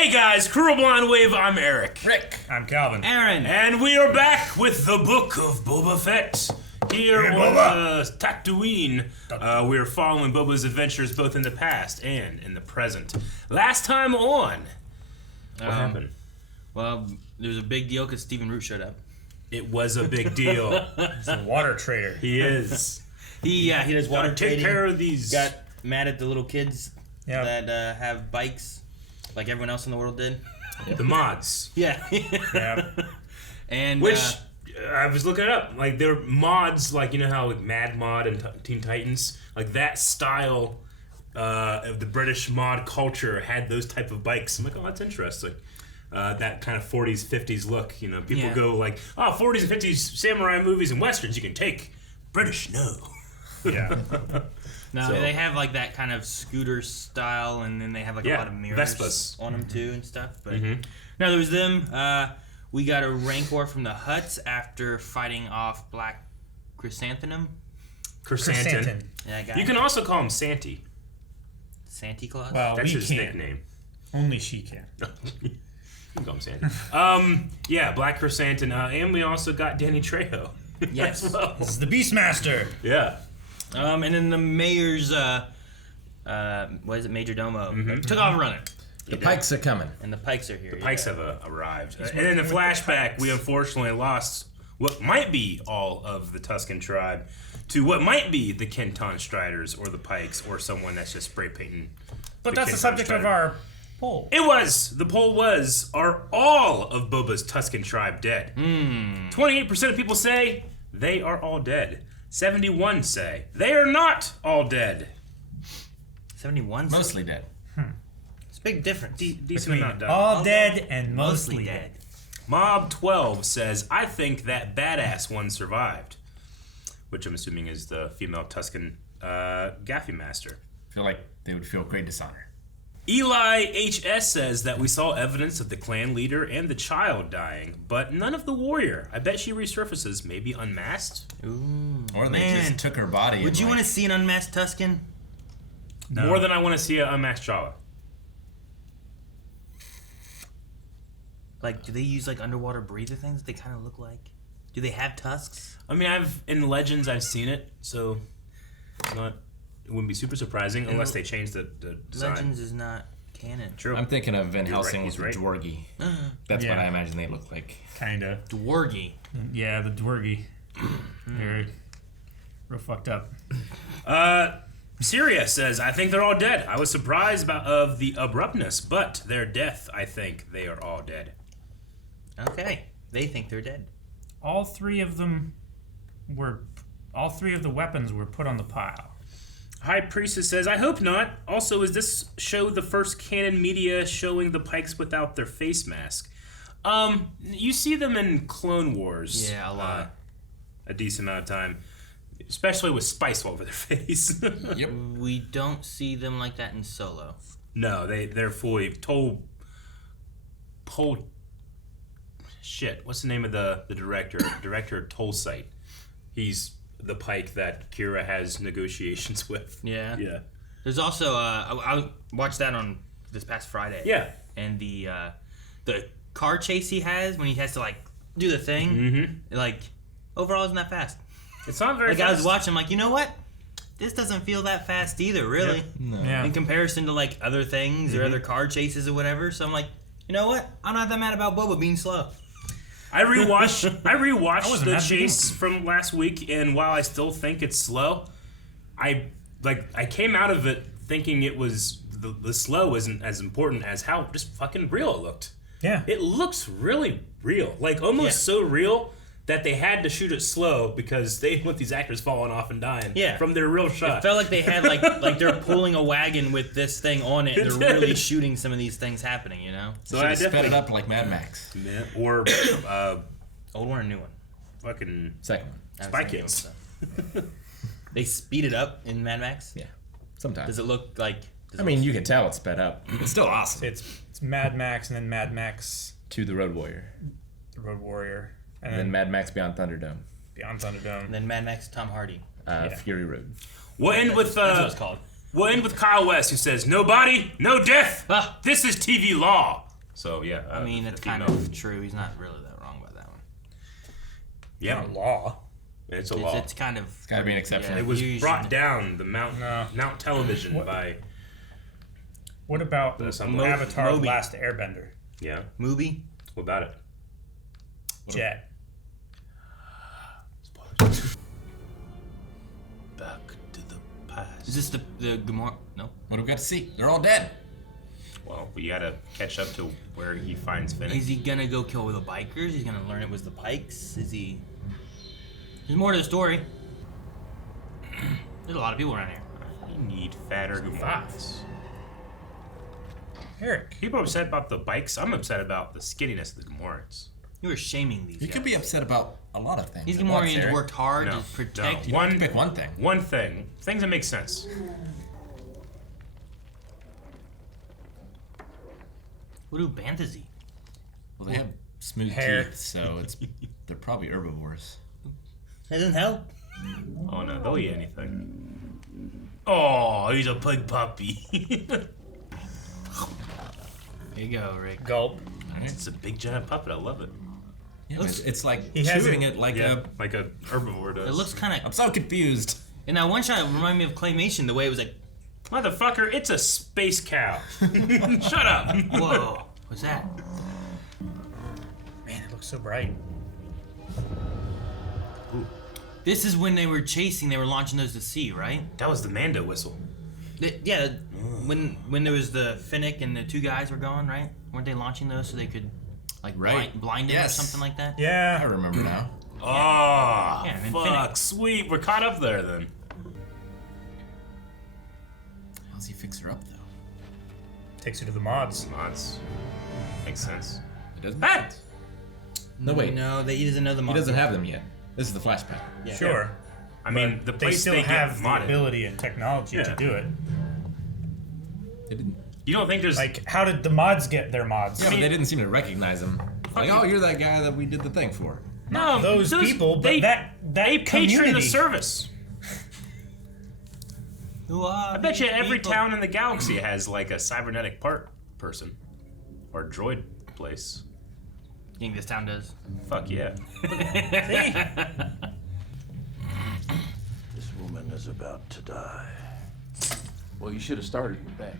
Hey guys, Cruel Blonde Wave, I'm Eric. Rick. I'm Calvin. Aaron. And we are back with the Book of Boba Fett. Here on Tatooine, we are following Boba's adventures both in the past and in the present. Last time on, what happened? Well, there was a big deal because Stephen Root showed up. It was a big deal. He's a water trader. He is. He does water Gotta trading. take care of these. Got mad at the little kids that have bikes, like everyone else in the world did. The mods. Yeah. Yeah. And Which I was looking it up. Like they're mods, like you know how like Mad Mod and Teen Titans, like that style of the British mod culture had those type of bikes. I'm like, oh, that's interesting. That kind of 40s, 50s look. You know, people go like, oh, 40s and 50s samurai movies and westerns you can take. British, no. Yeah. no, they have like that kind of scooter style, and then they have like a lot of mirrors Vespas on them too and stuff. But no, there was them. We got a Rancor from the Hutts after fighting off Black Krrsantan. Krrsantan. That guy. You can also call him Santy. Santa Claus. Well, That's we his can't. nickname. Only she can. You can call him Santy. Yeah, Black Krrsantan. And we also got Danny Trejo. Yes. as well. This is the Beastmaster. Yeah. And then the mayor's, what is it, Major Domo, took off running. The Pikes are coming. And the Pikes are here. Pikes have arrived. And in the flashback, we unfortunately lost what might be all of the Tusken tribe to what might be the Kenton Striders or the Pikes or someone that's just spray painting. But that's the subject of our poll. It was. The poll was, are all of Boba's Tusken tribe dead? 28% of people say they are all dead. 71 say they are not all dead. 71? Mostly dead. It's a big difference. Decent amount done. All dead and mostly dead. Mob 12 says, I think that badass one survived. Which I'm assuming is the female Tusken Gaffy Master. I feel like they would feel great dishonor. Eli HS says that we saw evidence of the clan leader and the child dying, but none of the warrior. I bet she resurfaces, maybe unmasked. Ooh, Or they just took her body. Would you want to see an unmasked Tusken? No. More than I want to see an unmasked Jabba. Like, do they use like underwater breather things that they kind of look like? Do they have tusks? I mean, in Legends I've seen it, so it's not. It wouldn't be super surprising unless they change the design. Legends is not canon. True. I'm thinking of Van You're Helsing right, with he's the right. Dwargy. That's what Yeah. I imagine they look like. Kinda. Dwargy. Yeah, the Dwargy. They're real fucked up. Syria says, I think they're all dead. I was surprised of the abruptness, but their death, I think they are all dead. Okay. They think they're dead. All three of the weapons were put on the pile. High Priestess says, I hope not. Also, is this show the first canon media showing the Pikes without their face mask? You see them in Clone Wars. Yeah, a lot. A decent amount of time. Especially with spice all over their face. Yep. We don't see them like that in Solo. No, they're fully shit, what's the name of the director? Director Tolsite. He's the Pike that Kira has negotiations with. Yeah. Yeah. There's also I watched that on this past Friday. Yeah. And the car chase he has when he has to like do the thing, like overall isn't that fast. It's not very Like fast. I was watching, I'm like, you know what? This doesn't feel that fast either, really. Yeah. No. Yeah. In comparison to like other things or other car chases or whatever. So I'm like, you know what? I'm not that mad about Boba being slow. I rewatched wasn't the mad at the chase from last week, and while I still think it's slow, I came out of it thinking it was the slow isn't as important as how just fucking real it looked. Yeah. It looks really real, like almost so real that they had to shoot it slow because they didn't want these actors falling off and dying from their real shot. It felt like they had like they're pulling a wagon with this thing on it. And they're really shooting some of these things happening, you know? So Should I have sped definitely it up like Mad Max. Yeah, or Old one or new one? fucking Second one. I was Spy thinking Kids. so. They speed it up in Mad Max? Yeah. Sometimes. Does it look like... I mean, you can tell it's sped up. It's still awesome. It's Mad Max and then Mad Max To the Road Warrior. the Road Warrior. And And then Mad Max Beyond Thunderdome. Beyond Thunderdome. And then Mad Max Tom Hardy. Fury Road. We'll end with That's what it's called. We'll end with Kyle West, who says, "No body, no death. Ah. This is TV law." So yeah, I mean, that's kind of true. He's not really that wrong about that one. yeah. Law. It's a law. It's kind of. It's gotta be an exception. It was usually- brought down the Mount Television What? by What about something. Avatar: The Moby. Last Airbender? yeah. Movie. What about it? Jet. Back to the past. Is this the Gamorrean? No. What do we got to see? They're all dead. Well, we gotta catch up to where he finds Fennec. Is he gonna go kill the bikers? He's gonna learn it was the Pikes? Is he? There's more to the story. There's a lot of people around here. You need fatter Gamorreans. Eric. People are upset about the bikes. I'm upset about the skinniness of the Gamorreans. You were shaming these You guys. could be upset about a lot of things. These at once, Gamorreans Eric. worked hard No, to protect. no. One Pick one thing. One thing. Things that make sense. What do Banthas eat? Well, they have smooth Hair. teeth, so they're probably herbivores. That doesn't help. Oh no, they'll eat anything. Oh, he's a pig puppy. There you go, Rick. Gulp. It's a big giant puppet. I love it. Yeah, but it's like He has chewing it- it like Yeah, like a herbivore does. It looks kind I'm of. so confused. In that one shot, it reminded me of Claymation. The way it was like, Motherfucker, it's a space cow. Shut up. whoa, what's that? Man, it looks so bright. This is when they were chasing. They were launching those to sea, right? That was the Mando whistle. Yeah. When there was the Fennec and the two guys were gone, right? Weren't they launching those so they could like Right. blind him Yes. or something like that? I Yeah. remember now. Oh, Yeah, and fuck, Fennec. sweet. We're caught up there then. How's he fix her up though? Takes you to the mods. Mods. Makes sense. It doesn't. Ah! No wait. No, he doesn't know the He monster. doesn't have them yet. This is the flashback. Yeah. Sure. I mean, the They place still they have get the modded. ability and technology to Yeah. do it. They didn't. You don't think there's Like, how did the mods get their mods? Yeah, but they didn't seem to recognize him. Like, you. oh, you're that guy that we did the thing for. no Those people, but they, that they patron community. the service. Who are I bet you every people? town in the galaxy has like a cybernetic part person or droid place. You think this town does? Fuck yeah. This woman is about to die. Well, you should have started with that.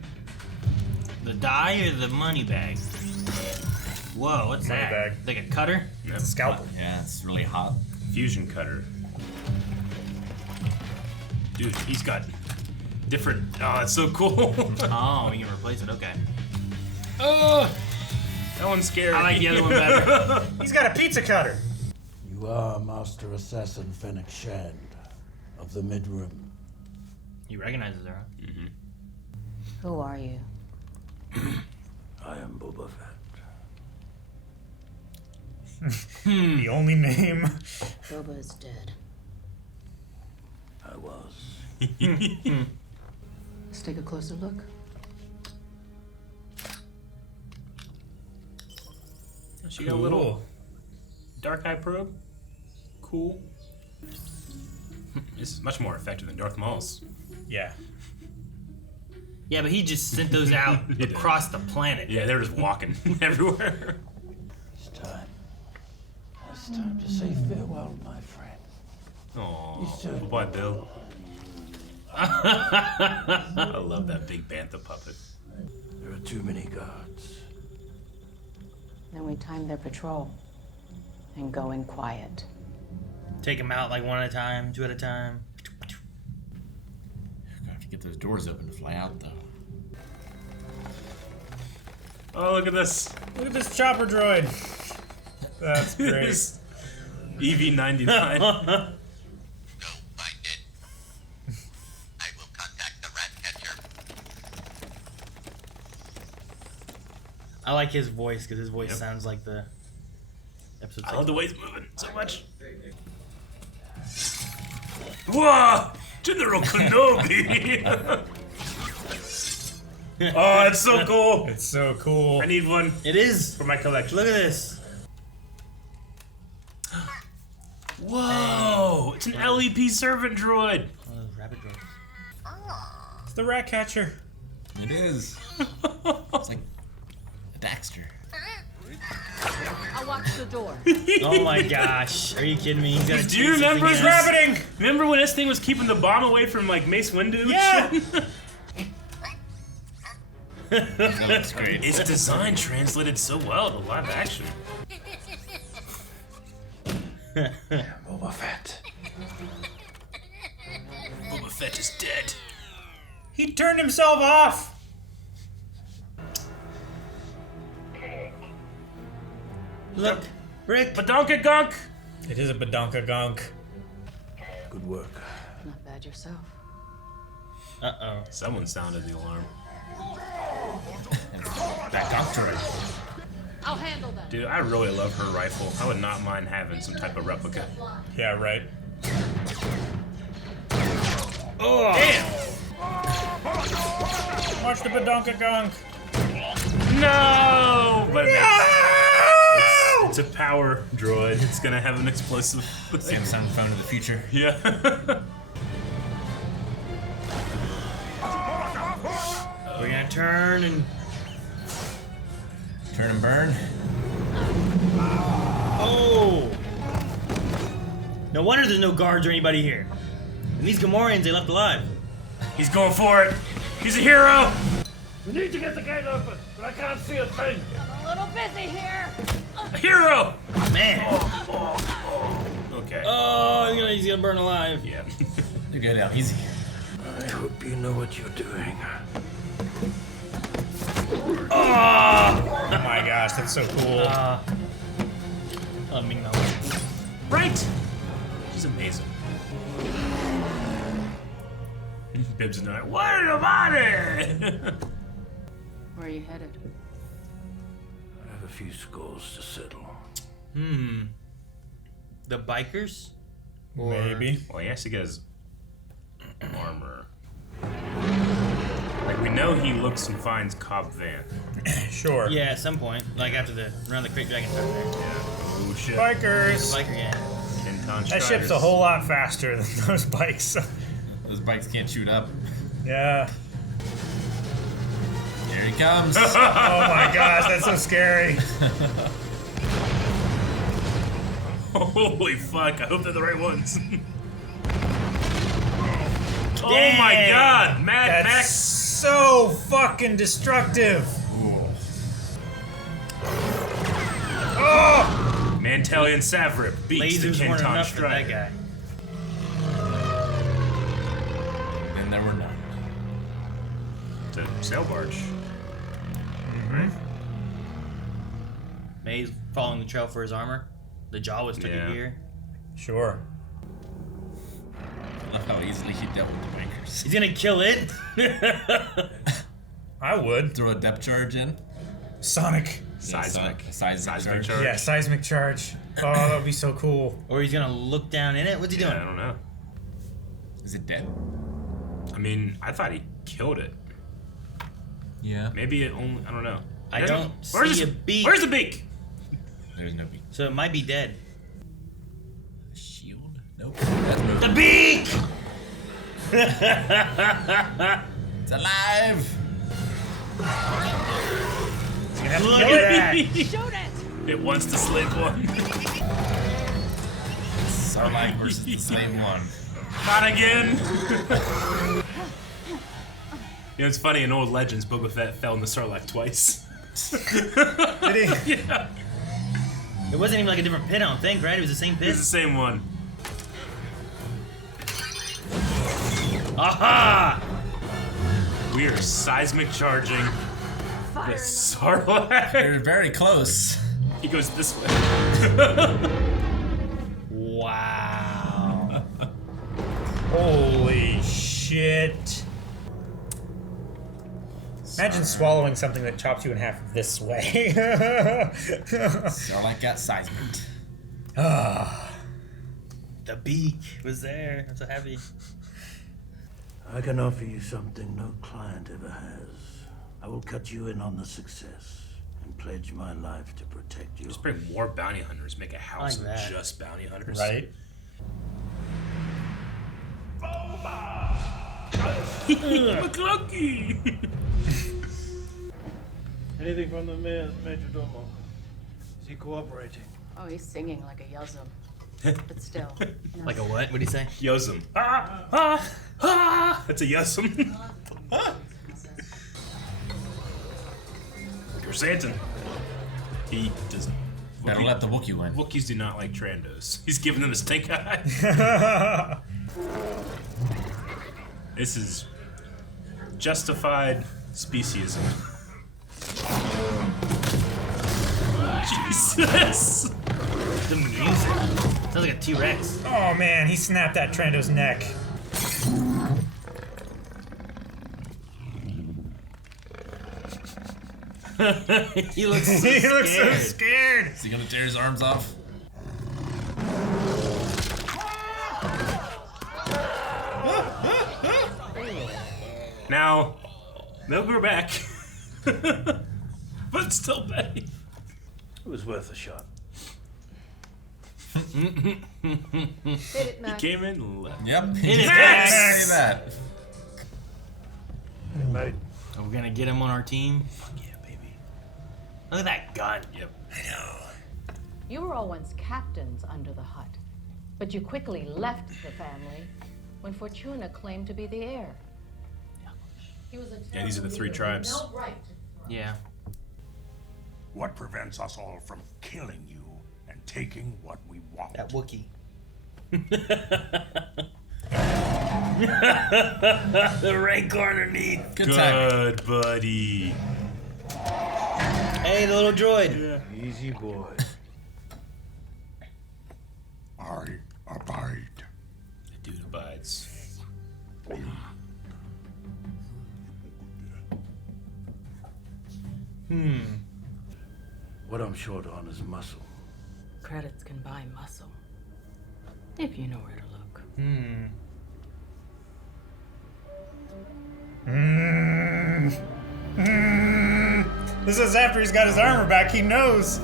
The die or the money bag? Whoa, what's Money that? bag. Like a cutter? Yep. Scalpel. Yeah, it's really hot. Fusion cutter. Dude, he's got different. Oh, it's so cool. Oh, you can replace it. Okay. Oh, that one's scary. I like the other one better. He's got a pizza cutter. You are Master Assassin Fennec Shand of the Midrim. He recognizes her. Huh? Who are you? I am Boba Fett. The only name. Boba is dead. I was. Let's take a closer look. She got a little dark eye probe. Cool. This is much more effective than Darth Maul's. Yeah. Yeah, but he just sent those out He did. across the planet. Yeah, they're just walking everywhere. It's time. It's time to say farewell, my friend. Aww. Bye, Bill. I love that big bantha puppet. There are too many gods. Then we time their patrol and go in quiet. Take them out like one at a time, two at a time. Gonna have to get those doors open to fly out, though. Oh, look at this. Look at this chopper droid. That's great. This EV-99. No, I did. I will contact the rat catcher. I like his voice because his voice Yep. sounds like the episode. I love the way it's moving so much. Whoa! General Kenobi! Oh, it's so cool. It's so cool. I need one It is. for my collection. Look at this. Whoa! It's an LEP servant droid. Oh, those rabbit droids. It's the rat catcher. It is. It's like Daxter. I'll watch the door. Oh my gosh. Are you kidding me? He's got a Do you remember this? Remember when this thing was keeping the bomb away from like Mace Windu? Yeah. That looks great. Its design translated so well to live action. Boba Fett. Boba Fett is dead. He turned himself off. Look, Rick. Badonka gunk. It is a badonka gonk. Good work. Not bad yourself. Uh-oh. Someone sounded the alarm. Back up to it. I'll handle that. Dude, I really love her rifle. I would not mind having some type of replica. Yeah, right. Oh. Damn! Watch the badonka gonk. No! But it's a power droid. It's gonna have an explosive. Samsung phone of the future. Yeah. We're gonna turn and... Turn and burn. Oh! No wonder there's no guards or anybody here. And these Gamorreans they left alive. He's going for it. He's a hero. We need to get the gate open, but I can't see a thing. I'm a little busy here. A hero. Man. Okay. Oh, he's gonna burn alive. Yeah. You go down easy. I hope you know what you're doing. Oh my gosh, that's so cool. Let me know. Right. She's amazing. Bibbs and I. What about it? Where are you headed? I have a few scores to settle. The bikers? Maybe. Well, he has to get his armor. Like, we know he looks and finds Cobb Vanth. Sure. Yeah, at some point. Like after around the Crate Dragon time there. Oh, shit. Bikers. Biker gang. 10-ton That ship's striders. a whole lot faster than those bikes. Those bikes can't shoot up. Yeah. Here he comes. Oh my gosh, that's so scary. Holy fuck, I hope they're the right ones. Oh Dang. my god, Mad That's Max. so fucking destructive. Oh! Mantelian Savrip beats Lasers the weren't 10-ton enough for that strider. guy. And there were none. It's a sail barge. May's following the trail for his armor. The Jawas took Yeah. it here. Sure. I love how easily he dealt with the bikers. He's gonna kill it. I would. Throw a depth charge in. Sonic. Seismic. Seismic charge. Yeah, seismic charge. Oh, that would be so cool. Or he's gonna look down in it. What's he doing? Yeah, I don't know. Is it dead? I mean, I thought he killed it. Yeah. Maybe it only. I don't know. I don't Where's see his- a beak. Where's the beak? There's no beak. So it might be dead. Shield? Nope. That's moving. The beak! It's alive! Look at that! Shoot it! It wants to slip one. Sarlacc versus the Slave One. Not again. You know, it's funny, in old legends, Boba Fett fell in the Sarlacc twice. Did he? Yeah. It wasn't even like a different pit, I don't think, right? It was the same pit. It's the same one. Aha! We are seismic charging the Fire Sarlacc. They're very close. He goes this way. Wow. Holy shit. Imagine swallowing something that chops you in half this way. Sarlacc got seismic. The beak was there. I'm so happy. I can offer you something no client ever has. I will cut you in on the success and pledge my life to protect you. Just bring more bounty hunters. Make a house Like of that. just bounty hunters. Right? McClunky. Anything from the Major Domo? Is he cooperating? Oh, he's singing like a yuzum. But still. Like a what? What do you say? Yosem. That's a yosem. Krrsantan. He doesn't. Better let the Wookiee win. Wookiees do not like Trandos. He's giving them a stink eye. This is justified speciesism. Jesus! The music. Sounds like a T-Rex. Oh man, he snapped that Trando's neck. He looks so He scared. looks so scared. Is he gonna tear his arms off? Now, they'll go back. But still bad. It was worth a shot. Hit it, Max. Came in and left. Yep. Hit it, Say Max. that. Hey, mate. Are we gonna get him on our team? Fuck yeah, baby. Look at that gun. Yep. I know. You were all once captains under the Hutt, but you quickly left the family when Fortuna claimed to be the heir. He was a Yeah, these are the terrible three leader tribes. with no right to Yeah. What prevents us all from killing you and taking what we want? That Wookiee. The Rancor underneath. Good time. Good, buddy. Hey, the little droid. Easy boy. I abide. The dude abides. What I'm short on is muscle. Credits can buy muscle. If you know where to look. This is after he's got his armor back. He knows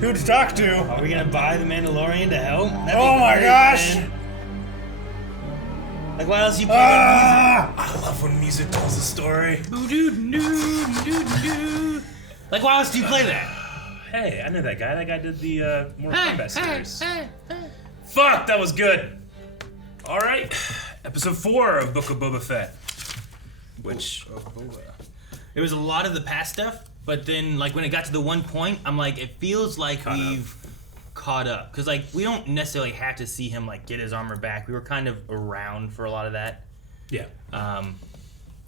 who to talk to. Are we gonna buy the Mandalorian to help? That'd be Oh my great, gosh! man. Like, why else you play Ah! I love when music tells a story. Like, why else do you play that? Hey, I know that guy. That guy did the Mortal Kombat series. Fuck, that was good. All right, episode 4 of Book of Boba Fett. Which It was a lot of the past stuff, but then, like, when it got to the one point, I'm like, it feels like we've caught up. Because, like, we don't necessarily have to see him, like, get his armor back. We were kind of around for a lot of that. yeah,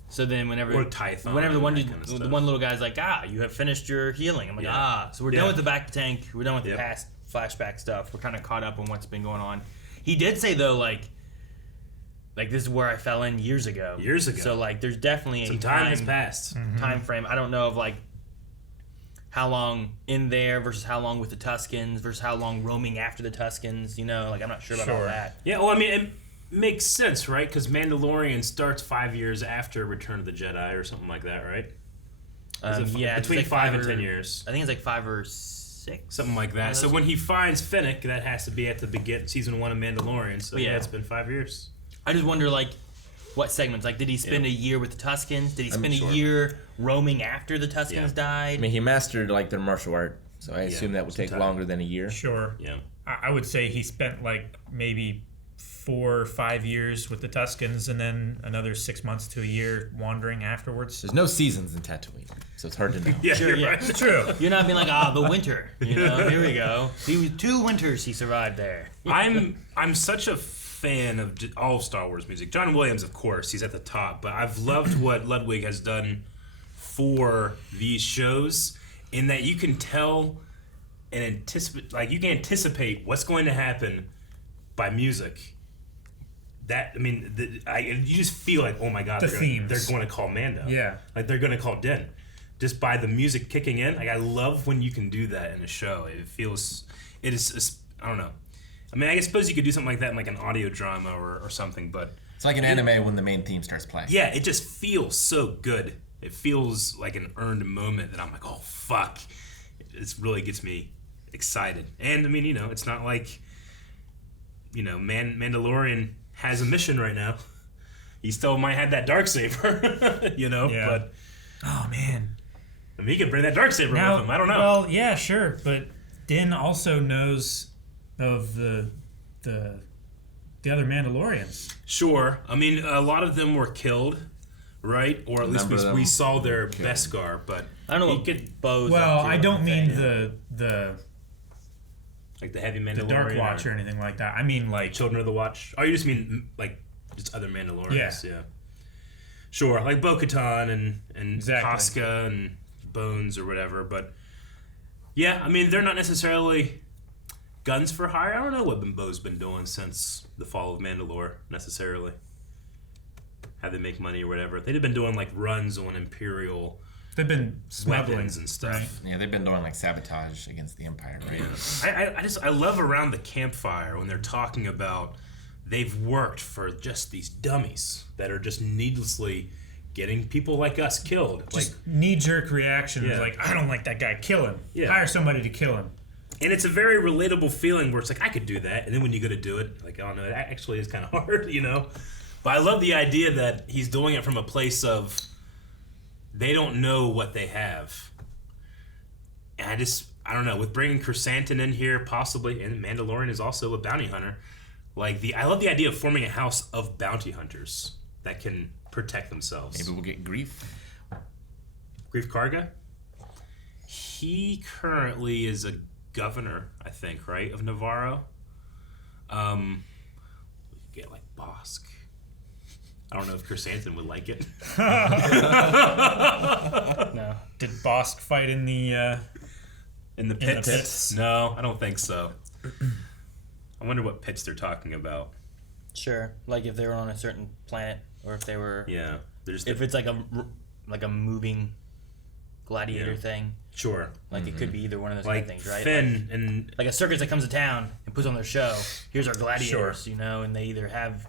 So then whenever Or Tython whenever the one and dude, that kind of the stuff. one little guy's like, you have finished your healing. I'm like, Yeah. so we're Yeah. done with the back tank. We're done with Yep. the past flashback stuff. We're kind of caught up on what's been going on. He did say though, like this is where I fell in years ago. Years ago. So like, there's definitely some a time has passed. time frame. I don't know of like how long in there versus how long with the Tuskens versus how long roaming after the Tuskens. You know, like I'm not sure about all Sure. that. Yeah, well, I mean, it makes sense, right? Because Mandalorian starts 5 years after Return of the Jedi or something like that, right? Is it Yeah, it's between like 5 and or- 10 years. I think it's like 5 or 6. Something like that. So when he finds Fennec, that has to be at the season 1 of Mandalorian. So yeah, Yeah. it's been 5 years. I just wonder, like, what segments? Like, did he spend Yeah. a year with the Tuskens? Did he spend sure. a year roaming after the Tuskens Yeah. died? I mean, he mastered like their martial art, so I assume that would take sometime. longer than a year. Sure. Yeah. I would say he spent like maybe 4 or 5 years with the Tuskens and then another 6 months to a year wandering afterwards. There's no seasons in Tatooine, so it's hard to know. Yeah, Sure, you're yeah. right. True. You're not being like, the winter. You know, here we go. He was 2 winters he survived there. I'm such a fan of all Star Wars music. John Williams, of course, he's at the top. But I've loved what Ludwig has done for these shows, in that you can tell and anticipate what's going to happen by music. That you just feel like, oh my god, The they're themes. going to call Mando. Yeah. Like they're going to call Din, just by the music kicking in. Like I love when you can do that in a show. It is. I don't know. I mean, I suppose you could do something like that in like an audio drama or something, but It's like an anime when the main theme starts playing. yeah, it just feels so good. It feels like an earned moment that I'm like, oh fuck, it really gets me excited. And I mean, it's not like, Mandalorian has a mission right now. He still might have that darksaber, Yeah. But Oh man. I mean, he could bring that darksaber with him. I don't know. Well, yeah, sure, but Din also knows of the other Mandalorians. Sure. I mean, a lot of them were killed, right? Or at least we saw their Beskar, but I don't know what could Bo's. Well, I don't mean the like the heavy Mandalorian, the Dark Watch or anything like that. I mean like Children of the Watch. Oh, you just mean like just other Mandalorians? Yeah. Sure, like Bo-Katan and Exactly. Casca and Bones or whatever. But yeah, I mean, they're not necessarily guns for hire. I don't know what Bo's been doing since the fall of Mandalore necessarily. How they make money or whatever. They've been doing like runs on Imperial. They've been smuggling weapons and stuff. Right? Yeah, they've been doing like sabotage against the Empire, right? I love around the campfire when they're talking about they've worked for just these dummies that are just needlessly getting people like us killed. Just knee-jerk reactions like, I don't like that guy, kill him. Yeah. Hire somebody to kill him. And it's a very relatable feeling where it's like, I could do that. And then when you go to do it, like, oh no, that actually is kind of hard, you know? But I love the idea that he's doing it from a place of they don't know what they have. And I don't know, with bringing Krrsantan in here, possibly, and Mandalorian is also a bounty hunter. I love the idea of forming a house of bounty hunters that can protect themselves. Maybe we'll get Grief. Grief Karga? He currently is a governor, I think, right, of Navarro. Get like Bosk. I don't know if Krrsantan would like it. No. Did Bosk fight in the pits? No, I don't think so. I wonder what pits they're talking about. Sure. Like if they were on a certain planet, or if they were. Yeah. If it's like a moving gladiator thing. Sure. Like it could be either one of those like kind of things, right? Finn and like a circus that comes to town and puts on their show. Here's our gladiators, you know, and they either have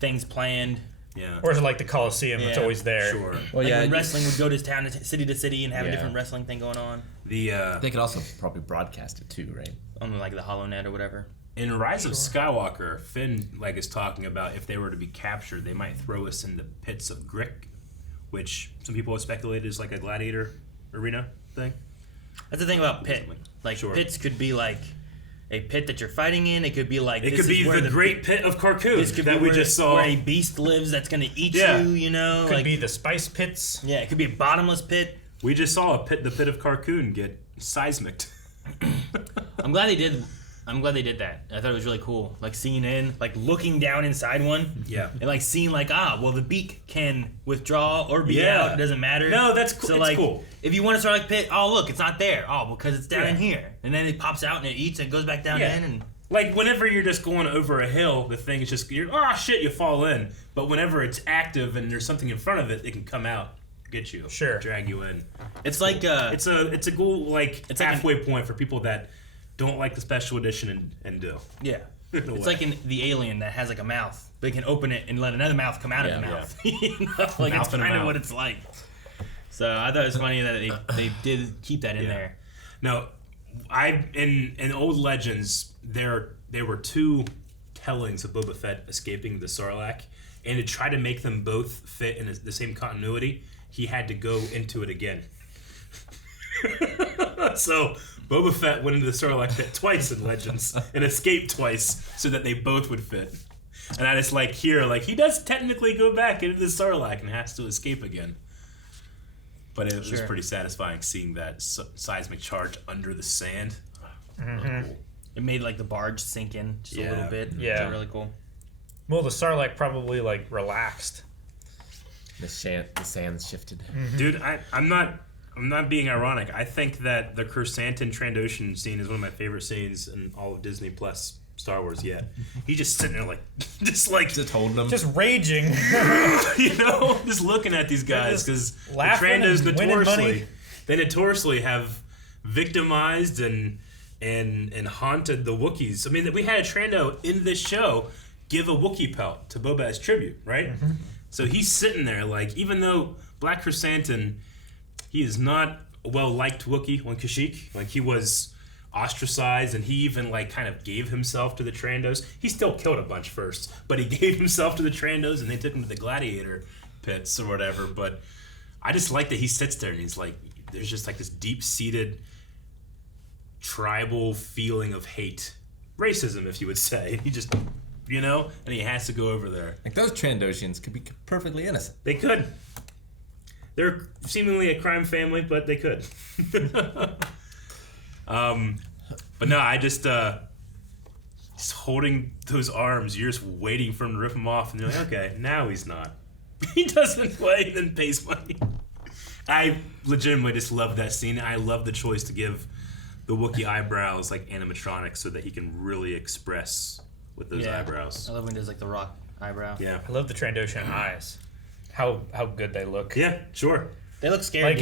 things planned. Yeah. Or is it like the Coliseum? It's always there. Sure. Well, Like when wrestling would go to town, city to city, and have a Yeah. different wrestling thing going on. They could also probably broadcast it too, right? On like the HoloNet or whatever. In Rise of Skywalker, Finn is talking about if they were to be captured, they might throw us in the pits of Grick, which some people have speculated is like a gladiator arena thing. That's the thing about pit. Like pits could be like a pit that you're fighting in. It could be like it could be the Great Pit of Carcoon this could that be we just saw. where a beast lives that's going to eat you. You know, Could be the spice pits. Yeah, it could be a bottomless pit. We just saw the Pit of Carcoon get seismic. I'm glad they did that. I thought it was really cool. Like seeing looking down inside one. Yeah. And like seeing the beak can withdraw or be out. It doesn't matter. No, that's cool. So it's cool. If you want to Sarlacc pit, oh look, it's not there. Oh, because it's down in here. And then it pops out and it eats and it goes back down in and like whenever you're just going over a hill, the thing is just you fall in. But whenever it's active and there's something in front of it, it can come out, get you, drag you in. It's like it's a cool it's halfway point for people that don't like the special edition and do. Yeah. It's like in the Alien that has like a mouth. They can open it and let another mouth come out of the mouth. You know? Like it's kind of what it's like. So I thought it was funny that they did keep that in there. No, in old legends there were two tellings of Boba Fett escaping the Sarlacc, and to try to make them both fit in the same continuity, he had to go into it again. So Boba Fett went into the Sarlacc pit twice in Legends and escaped twice so that they both would fit. And I just he does technically go back into the Sarlacc and has to escape again. But it was pretty satisfying seeing that seismic charge under the sand. Mm-hmm. Really cool. It made the barge sink in just a little bit. Yeah. It was really cool. Well, the Sarlacc probably relaxed. The sands shifted. Mm-hmm. Dude, I'm not being ironic. I think that the Krrsantan Trandoshan scene is one of my favorite scenes in all of Disney Plus Star Wars yet. He's just sitting there just holding them. Just raging. Just looking at these guys because the laughing Trandos and notoriously have victimized and haunted the Wookiees. I mean, we had a Trando in this show give a Wookiee pelt to Boba as tribute, right? Mm-hmm. So he's sitting there even though Black Krrsantan, he is not a well-liked Wookiee on Kashyyyk. He was ostracized, and he even kind of gave himself to the Trandos. He still killed a bunch first, but he gave himself to the Trandos, and they took him to the gladiator pits or whatever. But I just like that he sits there and he's like, there's just like this deep-seated tribal feeling of hate, racism, if you would say. He just, you know, and he has to go over there. Like those Trandoshans could be perfectly innocent. They could. They're seemingly a crime family, but they could. But no, I just holding those arms, you're just waiting for him to rip them off, and you're like, okay, now he's not. He doesn't play and then pays money. I legitimately just love that scene. I love the choice to give the Wookiee eyebrows like animatronics so that he can really express with those eyebrows. I love when he does like the rock eyebrow. Yeah. I love the Trandoshan eyes. How good they look. Yeah, sure. They look scary.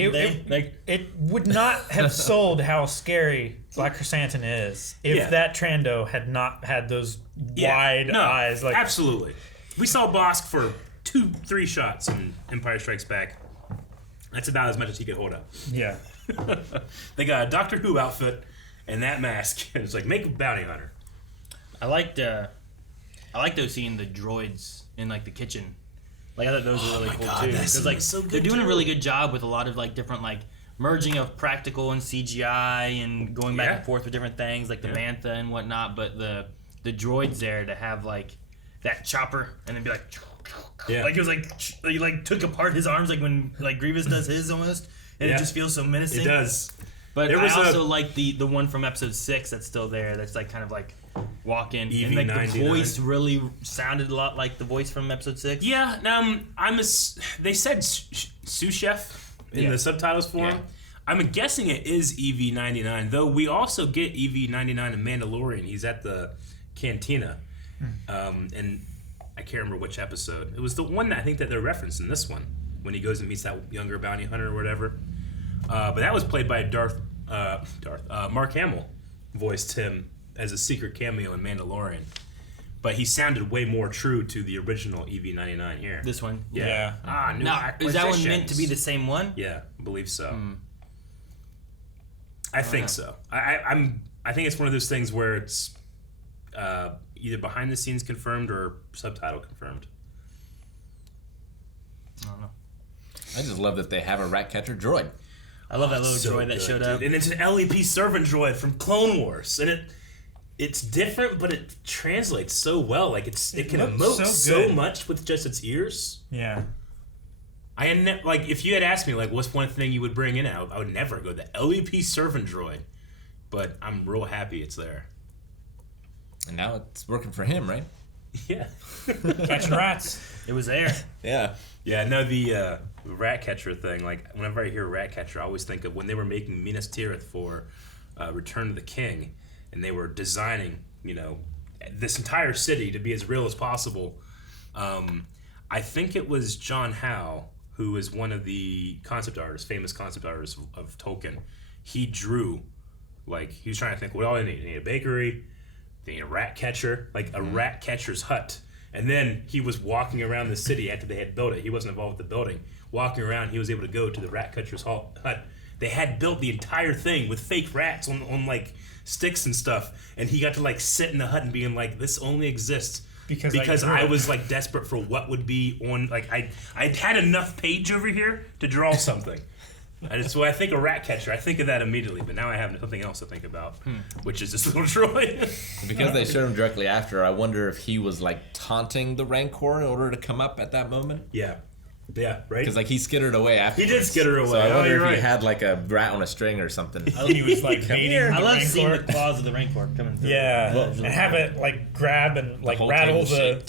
It would not have sold how scary Black Krrsantan is if that Trando had not had those wide eyes. Like absolutely. We saw Bosk for 2-3 shots in Empire Strikes Back. That's about as much as he could hold up. Yeah. They got a Doctor Who outfit and that mask, and it's like, make a bounty hunter. I liked those seeing the droids in like the kitchen. Like I thought those were really cool too, because like they're doing a really good job with a lot of like different like merging of practical and CGI and going back and forth with different things like the Bantha and whatnot. But the droids there to have like that chopper and then be like, like it was like you like took apart his arms like when like Grievous does his almost, and it just feels so menacing. It does. But I also like the one from episode 6 that's still there. That's like kind of like walk-in, and like the voice really sounded a lot like the voice from episode 6. Yeah, they said sous chef in the subtitles for him. I'm guessing it is EV-99, though we also get EV-99 in Mandalorian. He's at the cantina, and I can't remember which episode. It was the one that I think that they're referenced in this one when he goes and meets that younger bounty hunter or whatever. But that was played by Mark Hamill voiced him as a secret cameo in Mandalorian. But he sounded way more true to the original EV-99 here. This one? Yeah. New now, is that one meant to be the same one? Yeah, I believe so. I think so. I think it's one of those things where it's either behind the scenes confirmed or subtitle confirmed. I don't know. I just love that they have a rat catcher droid. I love that little droid that showed up. And it's an LEP servant droid from Clone Wars. And it's different, but it translates so well. Like it can emote so much with just its ears. Yeah. If you had asked me like what's one thing you would bring in, I would never go the LEP servant droid. But I'm real happy it's there. And now it's working for him, right? Yeah. Catching rats. It was there. Yeah. Yeah, no, the rat catcher thing, like, whenever I hear rat catcher, I always think of when they were making Minas Tirith for Return of the King, and they were designing, you know, this entire city to be as real as possible. I think it was John Howe, who is one of the famous concept artists of Tolkien. He drew, like, he was trying to think, what do I need? They need a bakery, they need a rat catcher, like a rat catcher's hut. And then he was walking around the city after they had built it. He wasn't involved with the building. Walking around, he was able to go to the rat catcher's hut. They had built the entire thing with fake rats on like sticks and stuff. And he got to like sit in the hut and being like, this only exists because I was like desperate for what would be on, like I had enough page over here to draw something. So I think a rat catcher, I think of that immediately, but now I have something else to think about, which is this little droid. Because they showed him directly after, I wonder if he was like taunting the Rancor in order to come up at that moment. Yeah, right? Because like he skittered away after. He did skitter away. So I wonder if he had like a rat on a string or something. He was like baiting the I love Rancor. seeing the claws of the Rancor coming through. Yeah, and have it like grab and like rattle the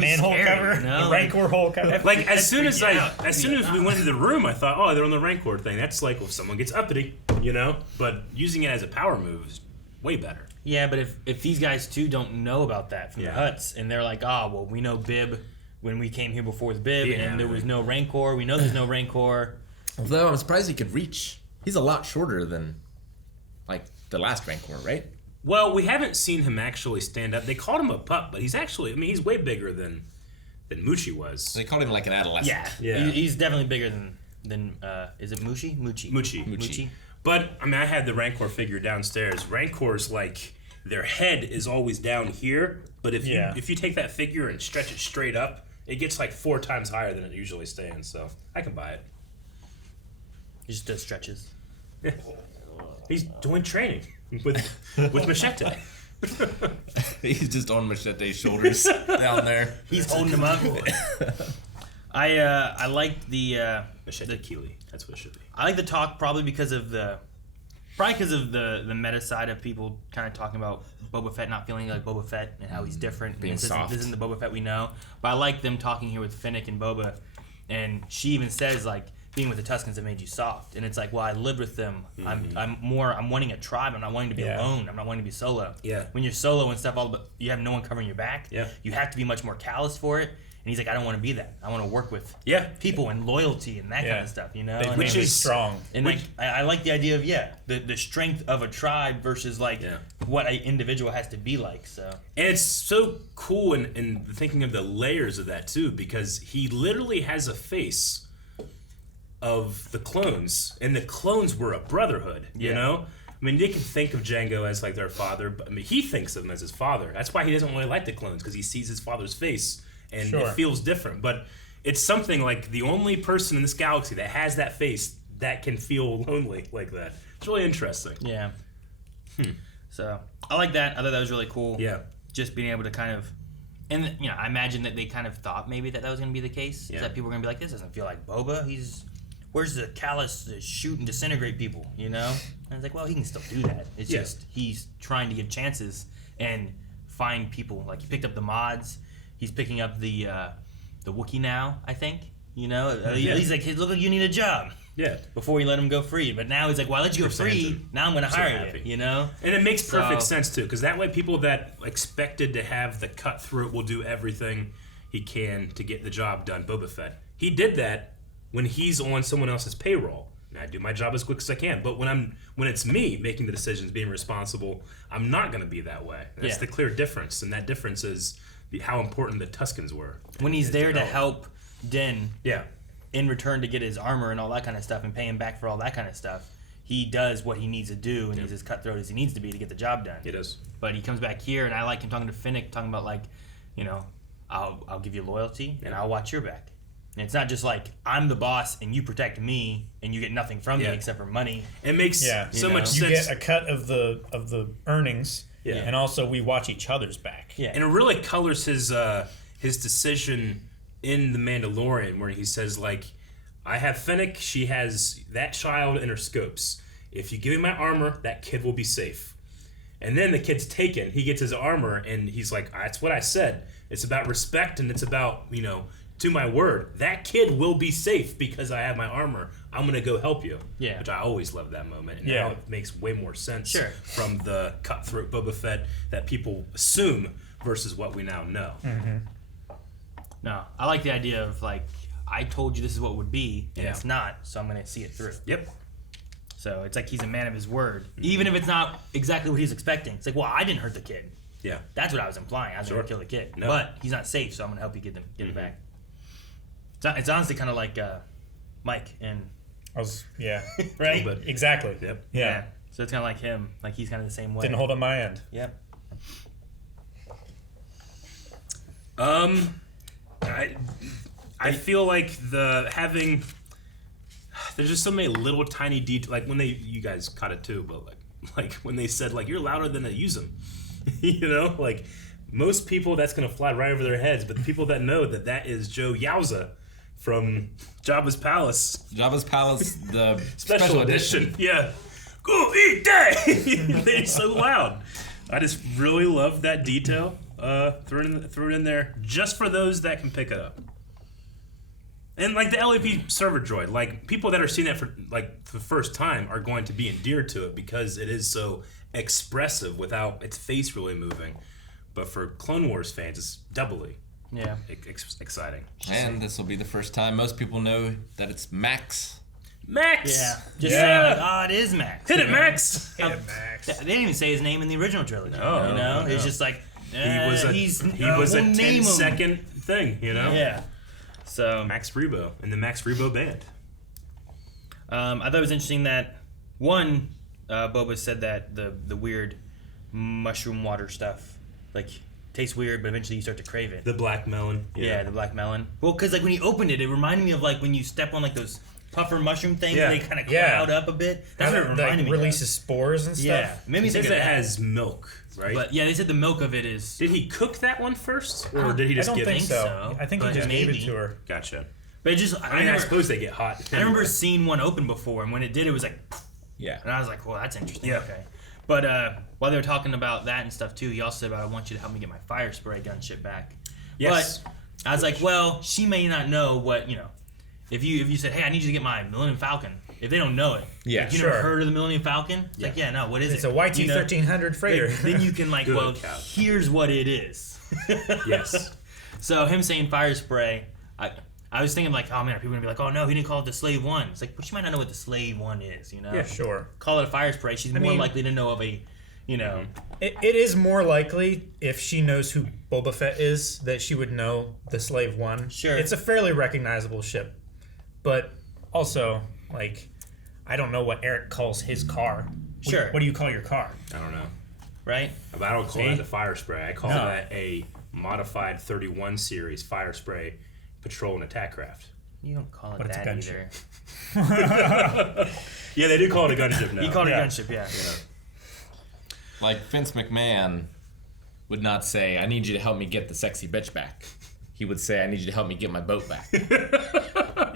manhole cover, the Rancor hole cover. Like as soon as we went into the room, I thought, oh, they're on the Rancor thing. That's like if someone gets uppity, you know. But using it as a power move is way better. Yeah, but if these guys too don't know about that from the huts, and they're like, well, we know Bib when we came here before with Bib, and there was no Rancor. We know there's no Rancor. Although I'm surprised he could reach. He's a lot shorter than like the last Rancor, right? Well, we haven't seen him actually stand up. They called him a pup, but he's actually, he's way bigger than Muchi was. They called him like an adolescent. Yeah. He's definitely bigger than is it Muchi? Muchi. But I had the Rancor figure downstairs. Rancor's like their head is always down here, but if you take that figure and stretch it straight up, it gets like 4 times higher than it usually stands. So I can buy it. He just does stretches. He's doing training with Machete. He's just on Machete's shoulders down there. He's holding him up. I like the Machete Keeley. That's what it should be. I like the talk probably because of the meta side of people kind of talking about Boba Fett not feeling like Boba Fett and how he's different. Being soft. This isn't the Boba Fett we know. But I like them talking here with Fennec and Boba, and she even says like being with the Tuskens have made you soft, and it's like, well, I lived with them. I'm wanting a tribe. I'm not wanting to be alone. I'm not wanting to be solo. Yeah. When you're solo and stuff, you have no one covering your back. Yeah. You have to be much more callous for it. And he's like, I don't want to be that. I want to work with people and loyalty and that kind of stuff, you know? They And made me strong. And like, I like the idea of the strength of a tribe versus like what an individual has to be like. So And it's so cool in thinking of the layers of that too, because he literally has a face of the clones, and the clones were a brotherhood. You know, I mean, they can think of Jango as like their father, but I mean, he thinks of him as his father. That's why he doesn't really like the clones, because he sees his father's face, and it feels different. But it's something like the only person in this galaxy that has that face that can feel lonely like that. It's really interesting. Yeah. So I like that. I thought that was really cool. Yeah. Just being able to kind of, and you know, I imagine that they kind of thought maybe that was going to be the case. Is that people were going to be like, this doesn't feel like Boba. Where's the callous to shoot and disintegrate people, you know? And it's like, well, he can still do that. It's just he's trying to give chances and find people. Like he picked up the mods. He's picking up the Wookiee now, I think. You know, he's like, hey, look like you need a job. Yeah. Before he let him go free, but now he's like, well, I let you go free. Now I'm going to hire you. You know. And it makes perfect sense too, because that way people that expected to have the cutthroat will do everything he can to get the job done. Boba Fett, he did that when he's on someone else's payroll. And I do my job as quick as I can. But when it's me making the decisions, being responsible, I'm not going to be that way. That's the clear difference, and that difference is how important the Tuskens were. When he's there to help Din. Yeah. In return to get his armor and all that kind of stuff and pay him back for all that kind of stuff, he does what he needs to do and he's as cutthroat as he needs to be to get the job done. He does. But he comes back here, and I like him talking to Fennec, talking about like, you know, I'll give you loyalty and I'll watch your back. And it's not just like I'm the boss and you protect me and you get nothing from me except for money. It makes so much sense. You get a cut of the earnings, and also we watch each other's back. Yeah, and it really colors his decision in The Mandalorian, where he says, like, I have Fennec, she has that child in her scopes. If you give me my armor, that kid will be safe. And then the kid's taken, he gets his armor, and he's like, that's what I said. It's about respect, and it's about, you know, to my word, that kid will be safe because I have my armor. I'm going to go help you. Yeah. Which I always love that moment. And now it makes way more sense from the cutthroat Boba Fett that people assume versus what we now know. Mm-hmm. No, I like the idea of like, I told you this is what it would be, and it's not, so I'm going to see it through. Yep. So it's like he's a man of his word, even if it's not exactly what he's expecting. It's like, well, I didn't hurt the kid. Yeah. That's what I was implying. I was going to kill the kid. No. But he's not safe, so I'm going to help you get it back. It's honestly kind of like Mike and... right? Exactly. Yep. Yeah. So it's kind of like him. Like he's kind of the same way. Didn't hold on my end. Yep. I feel like there's just so many little tiny details. Like when you guys caught it too, but like when they said like you're louder than they use them, you know, like most people that's gonna fly right over their heads, but the people that know that is Joe Yowza from Jabba's Palace. Jabba's Palace, the special edition. Yeah. Go eat that! They're so loud. I just really love that detail. Throw it in there just for those that can pick it up. And like the LAP server droid, like people that are seeing that for the first time are going to be endeared to it because it is so expressive without its face really moving. But for Clone Wars fans, it's doubly exciting. And this will be the first time most people know that it's Max. Max! Yeah. Just saying, like, it is Max. Hit it, Max! Hit it, Max. They didn't even say his name in the original trilogy. No, you know? It's just like, he was a 10-second thing, you know? Yeah. So Max Rebo and the Max Rebo band. I thought it was interesting that Boba said that the weird mushroom water stuff tastes weird, but eventually you start to crave it. The black melon. Yeah, the black melon. Well, because like when you opened it, it reminded me of like when you step on like those puffer mushroom thing. Yeah. They kind of Yeah. cloud up a bit. That's what it reminded me releases of. spores and stuff. Yeah, maybe It says it has milk, right? But yeah, they said the milk of it is. Did he cook that one first, or did he just I don't give think it? so. I think he but just gave it maybe. to her. Gotcha. But it just, I mean, I suppose they get hot. I remember seeing one open before, and when it did, it was like, Yeah. and I was like, well, that's interesting. Yeah. Okay. But while they were talking about that and stuff too, he also said about, I want you to help me get my fire spray gunship back. Yes. But I was like, well, she may not know what, you know, if you said, hey, I need you to get my Millennium Falcon, if they don't know it. Yeah, like, you sure. never heard of the Millennium Falcon? It's like, yeah, no, what is It's it? a YT You know? 1300 freighter. Then you can like, Good well, cow. here's what it is. Yes. So him saying fire spray, I was thinking like, oh man, are people gonna be like, oh no, he didn't call it the Slave One? It's like, but she might not know what the Slave One is, you know? Yeah, sure. Call it a fire spray. She's more mean- likely to know of a, you know. It is more likely if she knows who Boba Fett is that she would know the Slave One. Sure. It's a fairly recognizable ship, but also like I don't know what Eric calls his car. Sure. What do you call your car? I don't know. Right? But I don't call See? that the fire spray. I call No. that a modified 31 series fire spray patrol and attack craft. You don't call it But it's a that gunship. either. Yeah, they do call it a gunship now. You call it Yeah. a gunship, yeah. Like Vince McMahon would not say, I need you to help me get the sexy bitch back. He would say, I need you to help me get my boat back.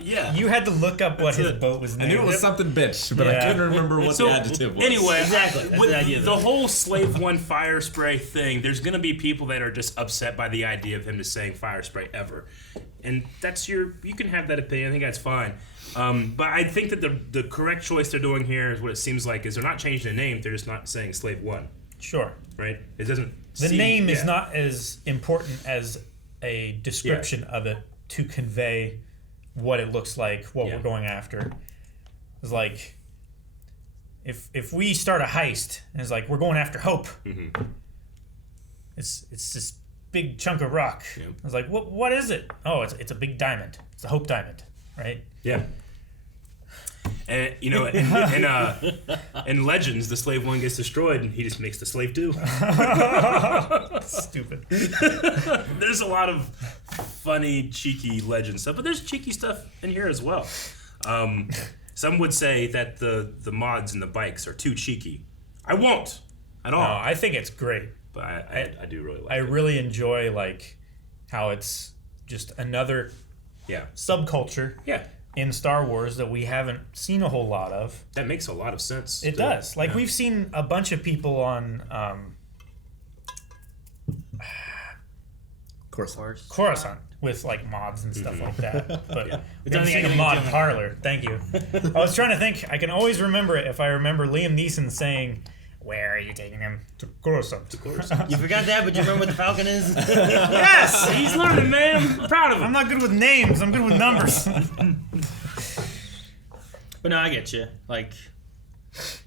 Yeah. You had to look up what his boat was I named. knew it was something bitch, but I Yeah. couldn't remember what So, the adjective was. Anyway, Exactly, that's with the idea, the though. whole Slave One fire spray thing, there's going to be people that are just upset by the idea of him just saying fire spray ever. And that's you can have that opinion. I think that's fine. But I think that the correct choice they're doing here is what it seems like is they're not changing the name. They're just not saying Slave One, Sure. right? It doesn't. The name is not as important as a description of it to convey what it looks like, what Yeah. we're going after. It's like if we start a heist and it's like we're going after Hope. Mm-hmm. It's this big chunk of rock. Yeah. It's like what is it? Oh, it's a big diamond. It's a Hope diamond, right? Yeah. And you know, in Legends, the Slave One gets destroyed, and he just makes the Slave Two. Stupid. There's a lot of funny, cheeky Legend stuff, but there's cheeky stuff in here as well. Some would say that the mods and the bikes are too cheeky. I won't at all, No, I think it's great. but I do really like I it. really enjoy like how it's just another Yeah, subculture yeah, in Star Wars that we haven't seen a whole lot of. that makes a lot of sense. It too. does. Like Yeah. we've seen a bunch of people on Coruscant with like mods and stuff like that. But we It's haven't only seen a I can mod think of. parlor. Thank you. I was trying to think. I can always remember it if I remember Liam Neeson saying, "Where are you taking him to Coruscant?" You forgot that, but you remember what the Falcon is? Yes, He's learning, man. I'm proud of him. I'm not good with names. I'm good with numbers. But no, I get you. Like,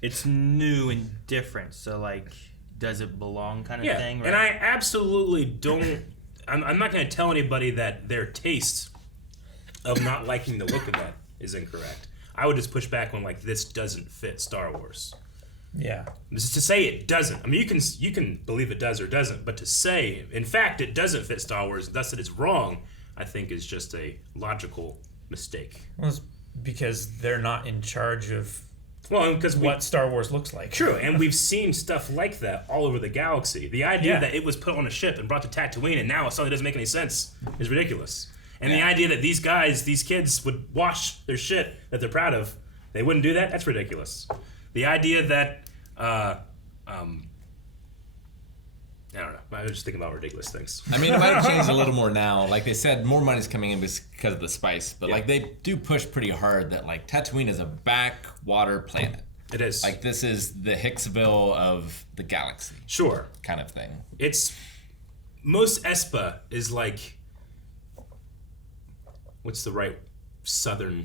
it's new and different. So, like, does it belong kind of Yeah, thing? Right? and I absolutely don't. I'm not going to tell anybody that their taste of not liking the look of that is incorrect. I would just push back on like this doesn't fit Star Wars. Yeah. Just to say it doesn't. I mean, you can believe it does or doesn't, but to say, in fact, it doesn't fit Star Wars, thus that it's wrong, I think is just a logical mistake. Well, it's because they're not in charge of Well, because what Star Wars looks like. True, and we've seen stuff like that all over the galaxy. The idea Yeah. that it was put on a ship and brought to Tatooine and now it suddenly doesn't make any sense is ridiculous. And the idea that these kids would wash their shit that they're proud of, they wouldn't do that, that's ridiculous. The idea that, I don't know, I was just thinking about ridiculous things. I mean, it might have changed a little more now. Like they said, more money's coming in because of the spice. But Yeah. like they do push pretty hard that like Tatooine is a backwater planet. It is. Like this is the Hicksville of the galaxy Sure. kind of thing. It's, most Espa is like, what's the right southern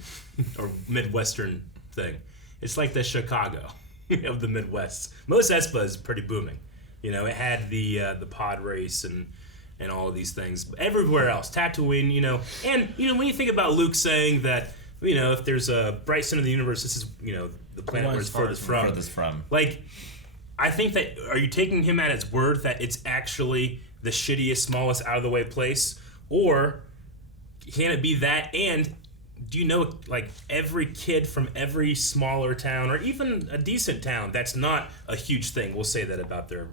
or midwestern thing? It's like the Chicago of the Midwest. Most Espa is pretty booming. You know, it had the pod race and all of these things. Everywhere else, Tatooine, you know, and you know when you think about Luke saying that, you know, if there's a bright center of the universe, this is, you know, the planet where it's furthest from. Furthest from. Like, I think that, are you taking him at his word that it's actually the shittiest, smallest, out of the way place, or can it be that and do you know, like, every kid from every smaller town or even a decent town, that's not a huge thing. We'll say that about their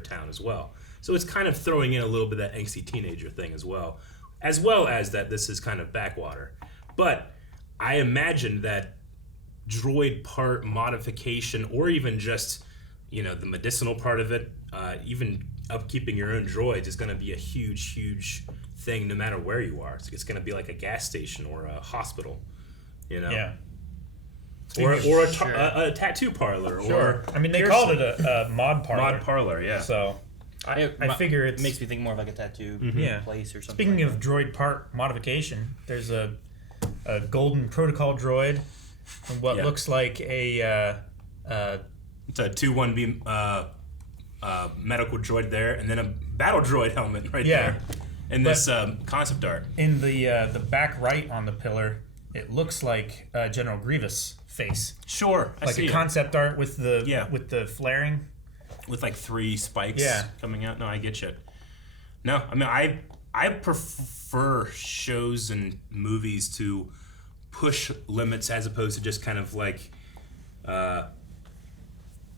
town as well. So it's kind of throwing in a little bit of that angsty teenager thing as well as that this is kind of backwater. But I imagine that droid part modification, or even just, the medicinal part of it, even upkeeping your own droids is going to be a huge thing no matter where you are. It's going to be like a gas station or a hospital, Yeah. Or a tattoo parlor. Sure. Or I mean, they called it a mod parlor. Mod parlor, yeah. So I figure it makes me think more of like a tattoo place or something. Speaking of droid part modification, there's a golden protocol droid and what looks like a it's a 2-1B medical droid there, and then a battle droid helmet right there. And this concept art. In the back right on the pillar, it looks like General Grievous' face. Sure, like a concept art with the flaring, with like 3 spikes coming out. No, I get you. No, I mean I prefer shows and movies to push limits as opposed to just kind of like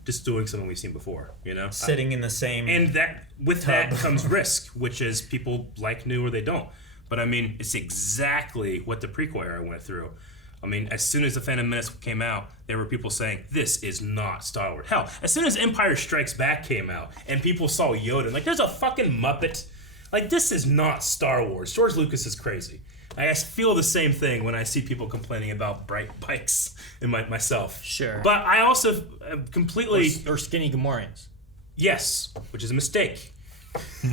just doing something we've seen before, sitting in the same and that with tub. That comes risk, which is people like new or they don't. But I mean, it's exactly what the prequel era went through. I mean, as soon as The Phantom Menace came out, there were people saying, this is not Star Wars. Hell, as soon as Empire Strikes Back came out and people saw Yoda, like, there's a fucking Muppet. Like, this is not Star Wars. George Lucas is crazy. I feel the same thing when I see people complaining about bright bikes in myself. Sure. But I also completely... Or skinny Gamorreans. Yes, which is a mistake.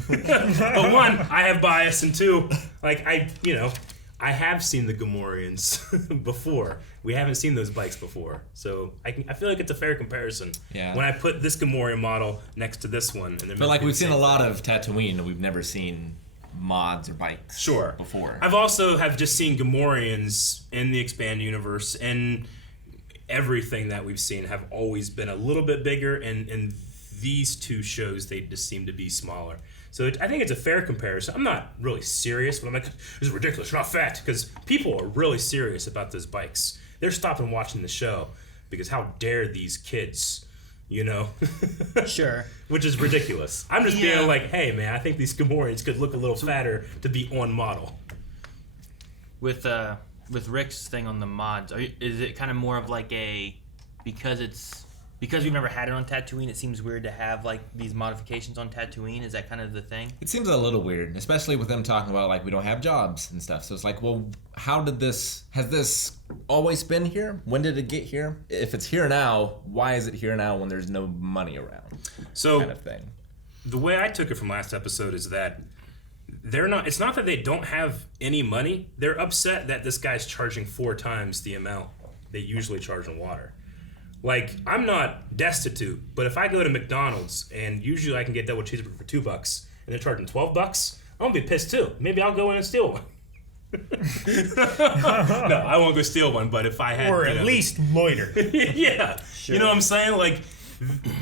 But 1, I have bias, and 2, like, I have seen the Gamorreans before. We haven't seen those bikes before. So I feel like it's a fair comparison. Yeah. When I put this Gamorrean model next to this one. And but like we've seen a lot of Tatooine and we've never seen mods or bikes before. I've also just seen Gamorreans in the expanded universe, and everything that we've seen have always been a little bit bigger, and in these 2 shows they just seem to be smaller. So I think it's a fair comparison. I'm not really serious, but I'm like, this is ridiculous, you're not fat, because people are really serious about those bikes. They're stopping watching the show because how dare these kids, Sure. Which is ridiculous. I'm just being like, hey man, I think these Gamorreans could look a little fatter to be on model. With Rick's thing on the mods, is it kind of more of like because we've never had it on Tatooine, it seems weird to have like these modifications on Tatooine? Is that kind of the thing? It seems a little weird, especially with them talking about like we don't have jobs and stuff. So it's like, well, has this always been here? When did it get here? If it's here now, why is it here now when there's no money around? So kind of thing. The way I took it from last episode is that it's not that they don't have any money. They're upset that this guy's charging 4 times the amount they usually charge on water. Like, I'm not destitute, but if I go to McDonald's and usually I can get double cheeseburger for $2 and they're charging $12, I'm gonna be pissed too. Maybe I'll go in and steal one. No, I won't go steal one, but if I had, or at least loiter. Yeah, sure. You know what I'm saying? Like,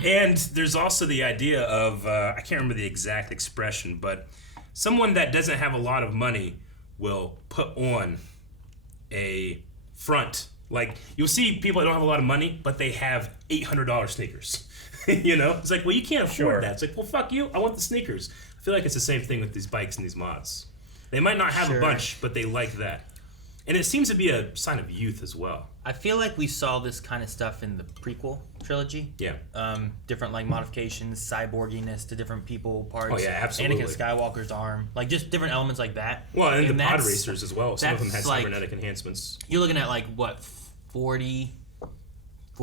and there's also the idea of I can't remember the exact expression, but someone that doesn't have a lot of money will put on a front. Like, you'll see people that don't have a lot of money, but they have $800 sneakers. It's like, well, you can't afford that. It's like, well, fuck you. I want the sneakers. I feel like it's the same thing with these bikes and these mods. They might not have a bunch, but they like that. And it seems to be a sign of youth as well. I feel like we saw this kind of stuff in the prequel trilogy. Yeah. Different like modifications, cyborginess to different people parts. Oh yeah, absolutely. Anakin Skywalker's arm, like just different elements like that. Well, and the pod racers as well. Some of them had cybernetic enhancements. You're looking at like what, 40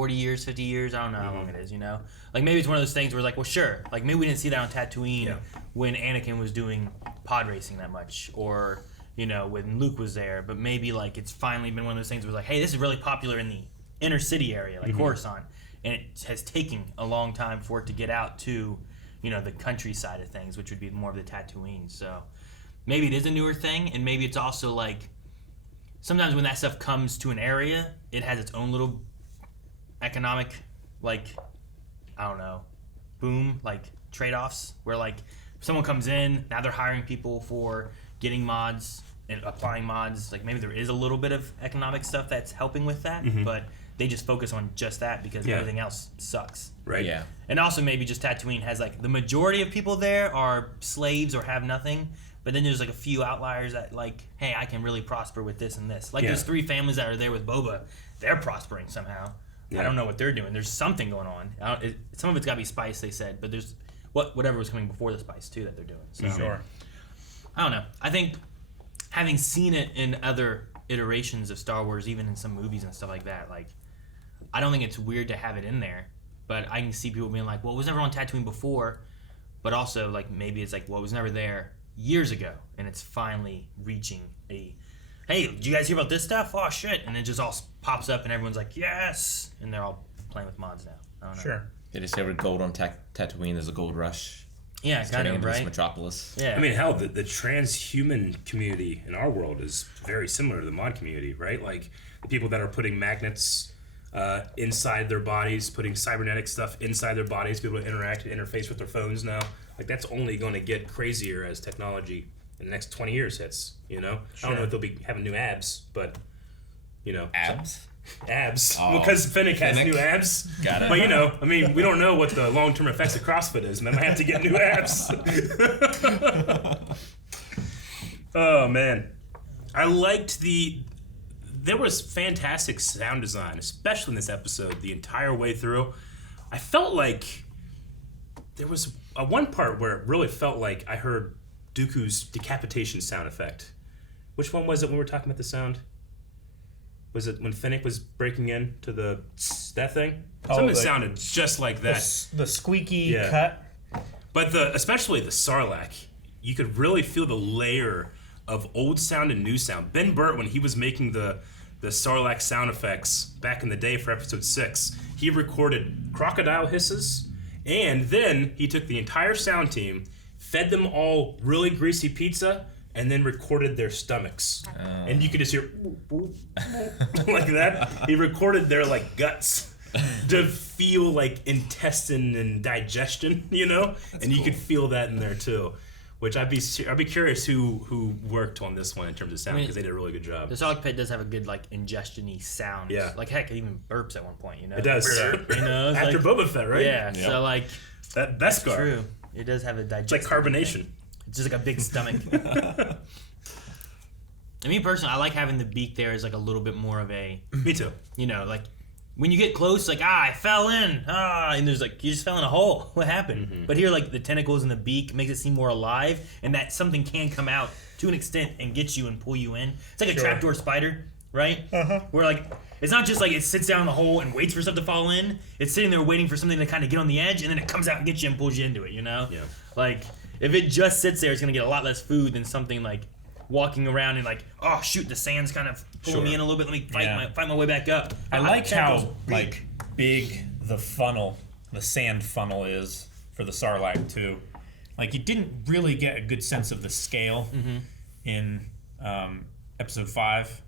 years, 50 years. I don't know how long it is. Like maybe it's one of those things where it's like, well, sure. Like maybe we didn't see that on Tatooine when Anakin was doing pod racing that much, or when Luke was there. But maybe like it's finally been one of those things where it's like, hey, this is really popular in the inner city area, like Coruscant, and it has taken a long time for it to get out to, the countryside of things, which would be more of the Tatooine. So maybe it is a newer thing, and maybe it's also like sometimes when that stuff comes to an area, it has its own little economic, like, I don't know, boom, like trade-offs, where like someone comes in, now they're hiring people for getting mods, and applying mods. Like maybe there is a little bit of economic stuff that's helping with that, but they just focus on just that because everything else sucks. Right. Yeah. And also maybe just Tatooine has like the majority of people there are slaves or have nothing, but then there's like a few outliers that like, hey, I can really prosper with this and this. Like there's 3 families that are there with Boba, they're prospering somehow. I don't know what they're doing. There's something going on. Some of it's got to be spice, they said, but there's whatever was coming before the spice too that they're doing. So, Sure. I don't know. I think having seen it in other iterations of Star Wars, even in some movies and stuff like that, like I don't think it's weird to have it in there. But I can see people being like, well, it was never on Tatooine before. But also, like, maybe it's like, well, it was never there years ago. And it's finally reaching a, hey, did you guys hear about this stuff? Oh, shit. And it just all pops up and everyone's like, yes. And they're all playing with mods now. I don't know. Sure. They discovered gold on Tatooine. There's a gold rush. Yeah, It's kind turning of, into this right? metropolis. Yeah. I mean, hell, the transhuman community in our world is very similar to the mod community, right? Like the people that are putting magnets inside their bodies, putting cybernetic stuff inside their bodies, be able to interact and interface with their phones now. Like that's only going to get crazier as technology in the next 20 years hits. You know, I don't know if they'll be having new abs, but you know, Abs? abs Oh, because Fennec has Fennec. new abs. Got it. But you know, I mean, we don't know what the long-term effects of CrossFit is, and then I have to get new abs. Oh man, I liked there was fantastic sound design, especially in this episode, the entire way through. I felt like there was one part where it really felt like I heard Dooku's decapitation sound effect. Which one was it when we were talking about the sound? Was it when Fennec was breaking in to that thing? Something sounded just like that. The squeaky cut. But especially the Sarlacc, you could really feel the layer of old sound and new sound. Ben Burtt, when he was making the Sarlacc sound effects back in the day for episode 6, he recorded crocodile hisses, and then he took the entire sound team, fed them all really greasy pizza, and then recorded their stomachs. And you could just hear like that. He recorded their like guts to feel like intestine and digestion, you know? And you could feel that in there too. Which I'd be curious who worked on this one in terms of sound, because they did a really good job. The Sarlacc pit does have a good like ingestion-y sound. Yeah. Like heck, it even burps at one point, you know? It does. You know, it's After like, Boba Fett, right? Yeah, so like That's true. It does have a digestion. It's like carbonation. It's just like a big stomach. And me personally, I like having the beak there as like a little bit more of a, Me too. you know, like when you get close, like I fell in, and there's like you just fell in a hole. What happened? Mm-hmm. But here, like the tentacles and the beak makes it seem more alive, and that something can come out to an extent and get you and pull you in. It's like a trapdoor spider, right? Where like it's not just like it sits down in the hole and waits for stuff to fall in. It's sitting there waiting for something to kind of get on the edge, and then it comes out and gets you and pulls you into it. You know? Yeah. Like if it just sits there, it's gonna get a lot less food than something like walking around and like, oh shoot, the sand's kind of pulling me in a little bit. Let me fight my way back up. I like how like big the sand funnel is for the Sarlacc too. Like you didn't really get a good sense of the scale in episode 5,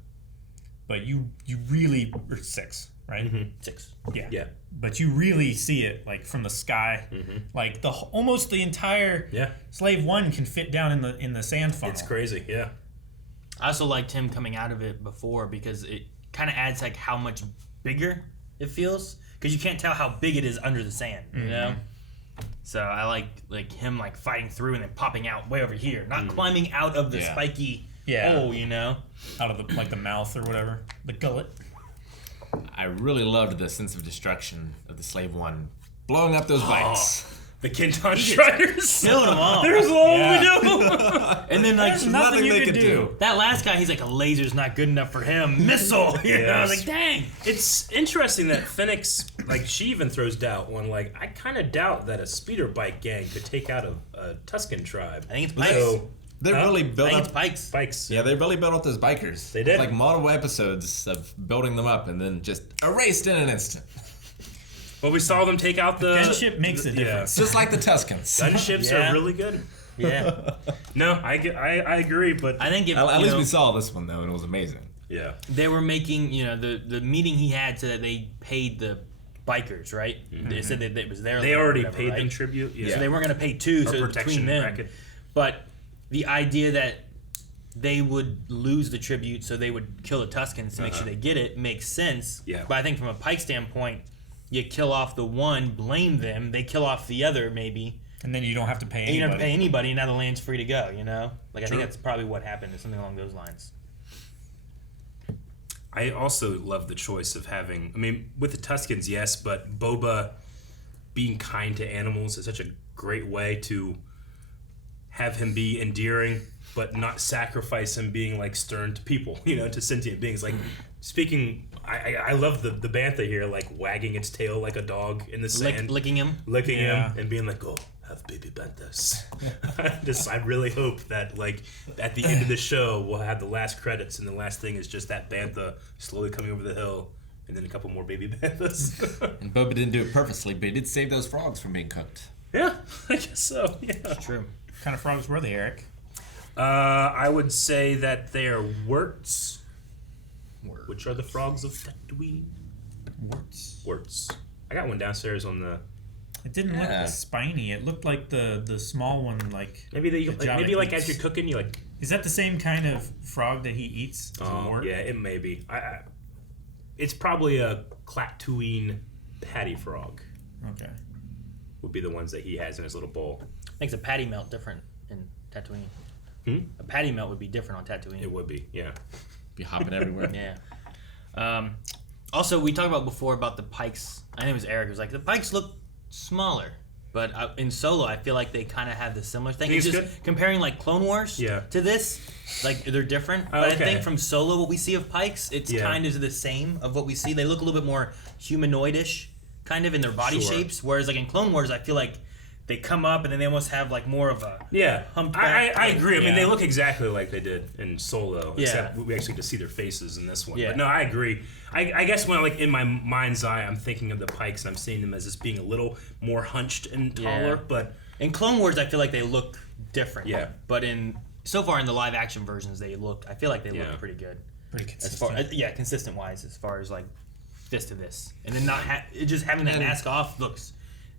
but you really or 6, right? 6. Yeah. But you really see it like from the sky, like almost the entire Slave One can fit down in the sand funnel. It's crazy. Yeah. I also liked him coming out of it before because it kind of adds like how much bigger it feels, because you can't tell how big it is under the sand, you know. So I like him like fighting through and then popping out way over here, not climbing out of the spiky hole, you know, out of the mouth or whatever, the gullet. I really loved the sense of destruction of the Slave One blowing up those bikes. The Kinton Striders. killing them all. There's all we do. And then like There's nothing you could do. That last guy, he's like, a laser's not good enough for him. Missile. You know? I was like, dang. It's interesting that Fennec's, like, she even throws doubt when, like, I kind of doubt that a speeder bike gang could take out a Tusken tribe. I think it's Pikes. So, They really I built think it's up. Pikes. bikes. Yeah, they really built up those bikers. They did. Like multiple episodes of building them up and then just erased in an instant. Well, we saw them take out the Gunship makes a difference. Just like the Tuskens. Gunships Yeah. are really good. Yeah. No, I agree, but I think if, At you least know, we saw this one though, and it was amazing. yeah. they were making, you know, the meeting he had so that they paid the bikers, right? They said that it was their They land or already whatever, paid right? them tribute. Yeah. So they weren't going to pay 2, so it was protection between them. bracket. But the idea that they would lose the tribute, so they would kill the Tuskens to make sure they get it. Makes sense. Yeah. But I think from a Pike standpoint, you kill off the one, blame them, they kill off the other, maybe. And then you don't have to pay And you anybody. don't pay anybody, and now the land's free to go, you know? Like, I True. think that's probably what happened, or something along those lines. I also love the choice of having, I mean, with the Tuskens, yes, but Boba being kind to animals is such a great way to have him be endearing, but not sacrifice him being like stern to people, you know, to sentient beings. Like, speaking, I love the Bantha here, like wagging its tail like a dog in the sand. Licking him. Licking him and being like, oh, have baby Banthas. I really hope that, like, at the end of the show, we'll have the last credits, and the last thing is just that Bantha slowly coming over the hill, and then a couple more baby Banthas. And Boba didn't do it purposely, but he did save those frogs from being cooked. Yeah, I guess so. Yeah. It's true. What kind of frogs were they, Eric? I would say that they are worts, which are the frogs of Tatooine. Worts. I got one downstairs on the. It didn't look spiny. It looked like the small one, like Maybe Jabba like eats. as you're cooking, you like. Is that the same kind of frog that he eats? As a Oh wart? yeah, it may be. It's probably a Tatooine patty frog. Okay. Would be the ones that he has in his little bowl. Makes a patty melt different in Tatooine. A patty melt would be different on Tatooine. It would be, yeah. Be hopping everywhere. Yeah. Also, we talked about before about the Pikes. I think it was Eric who was like, the Pikes look smaller. But in Solo, I feel like they kind of have the similar thing. Think It's it's just good? comparing like Clone Wars to this, like they're different. But I okay. think from Solo, what we see of Pikes, it's kind of the same of what we see. They look a little bit more humanoid-ish, kind of in their body shapes. Whereas like in Clone Wars, I feel like they come up and then they almost have like more of a humpback. I agree. I mean, they look exactly like they did in Solo, Yeah. except we actually get to see their faces in this one. Yeah. But no, I agree. I guess when like in my mind's eye, I'm thinking of the Pikes and I'm seeing them as just being a little more hunched and taller. Yeah. But in Clone Wars, I feel like they look different. Yeah. But so far in the live action versions, I feel like they look pretty good. Pretty As consistent. far consistent wise, as far as like this to this, and then not just having that mask off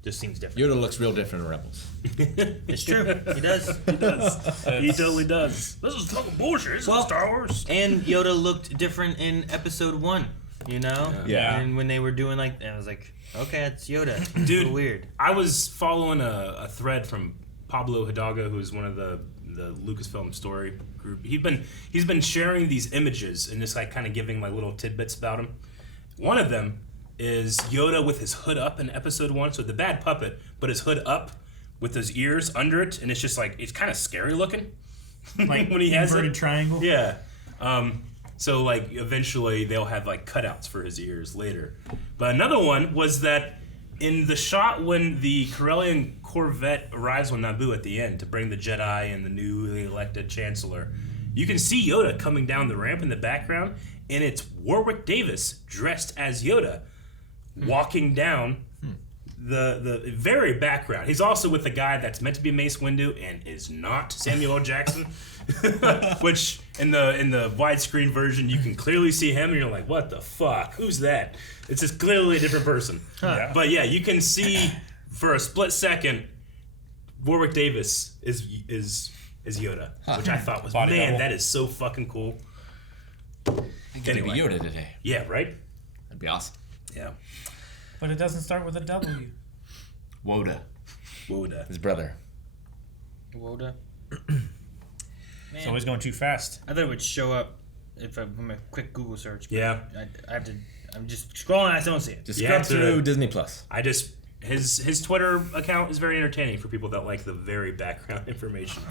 just seems different. Yoda looks real different in Rebels. It's true, he does. he totally does. This is fucking bullshit. This is Star Wars. And Yoda looked different in Episode 1. You know? Yeah. And when they were doing like, I was like, okay, it's Yoda. It's Dude, a little weird. I was following a thread from Pablo Hidalgo, who's one of the Lucasfilm story group. He's been sharing these images and just like kind of giving my little tidbits about him. One of them is Yoda with his hood up in Episode 1, so the bad puppet, but his hood up with his ears under it, and it's just like it's kind of scary looking. Like when he has inverted it. triangle? Yeah. So like eventually they'll have like cutouts for his ears later. But another one was that in the shot when the Corellian Corvette arrives on Naboo at the end to bring the Jedi and the newly elected Chancellor, you can see Yoda coming down the ramp in the background, and it's Warwick Davis dressed as Yoda walking down the very background. He's also with the guy that's meant to be Mace Windu and is not Samuel L. Jackson. Which in the widescreen version you can clearly see him and you're like, what the fuck? Who's that? It's just clearly a different person. Yeah. But yeah, you can see for a split second Warwick Davis is Yoda, which I thought was Body double. that is so fucking cool. I get Anyway. Yoda today. Yeah, right? That'd be awesome. Yeah. But it doesn't start with a W. Woda, Woda. his brother. Woda. It's always going too fast. I thought it would show up if from a quick Google search. But Yeah. I have to. I'm just scrolling. I still don't see it. Just You scrub have to- through Disney Plus. I just his Twitter account is very entertaining for people that like the very background information.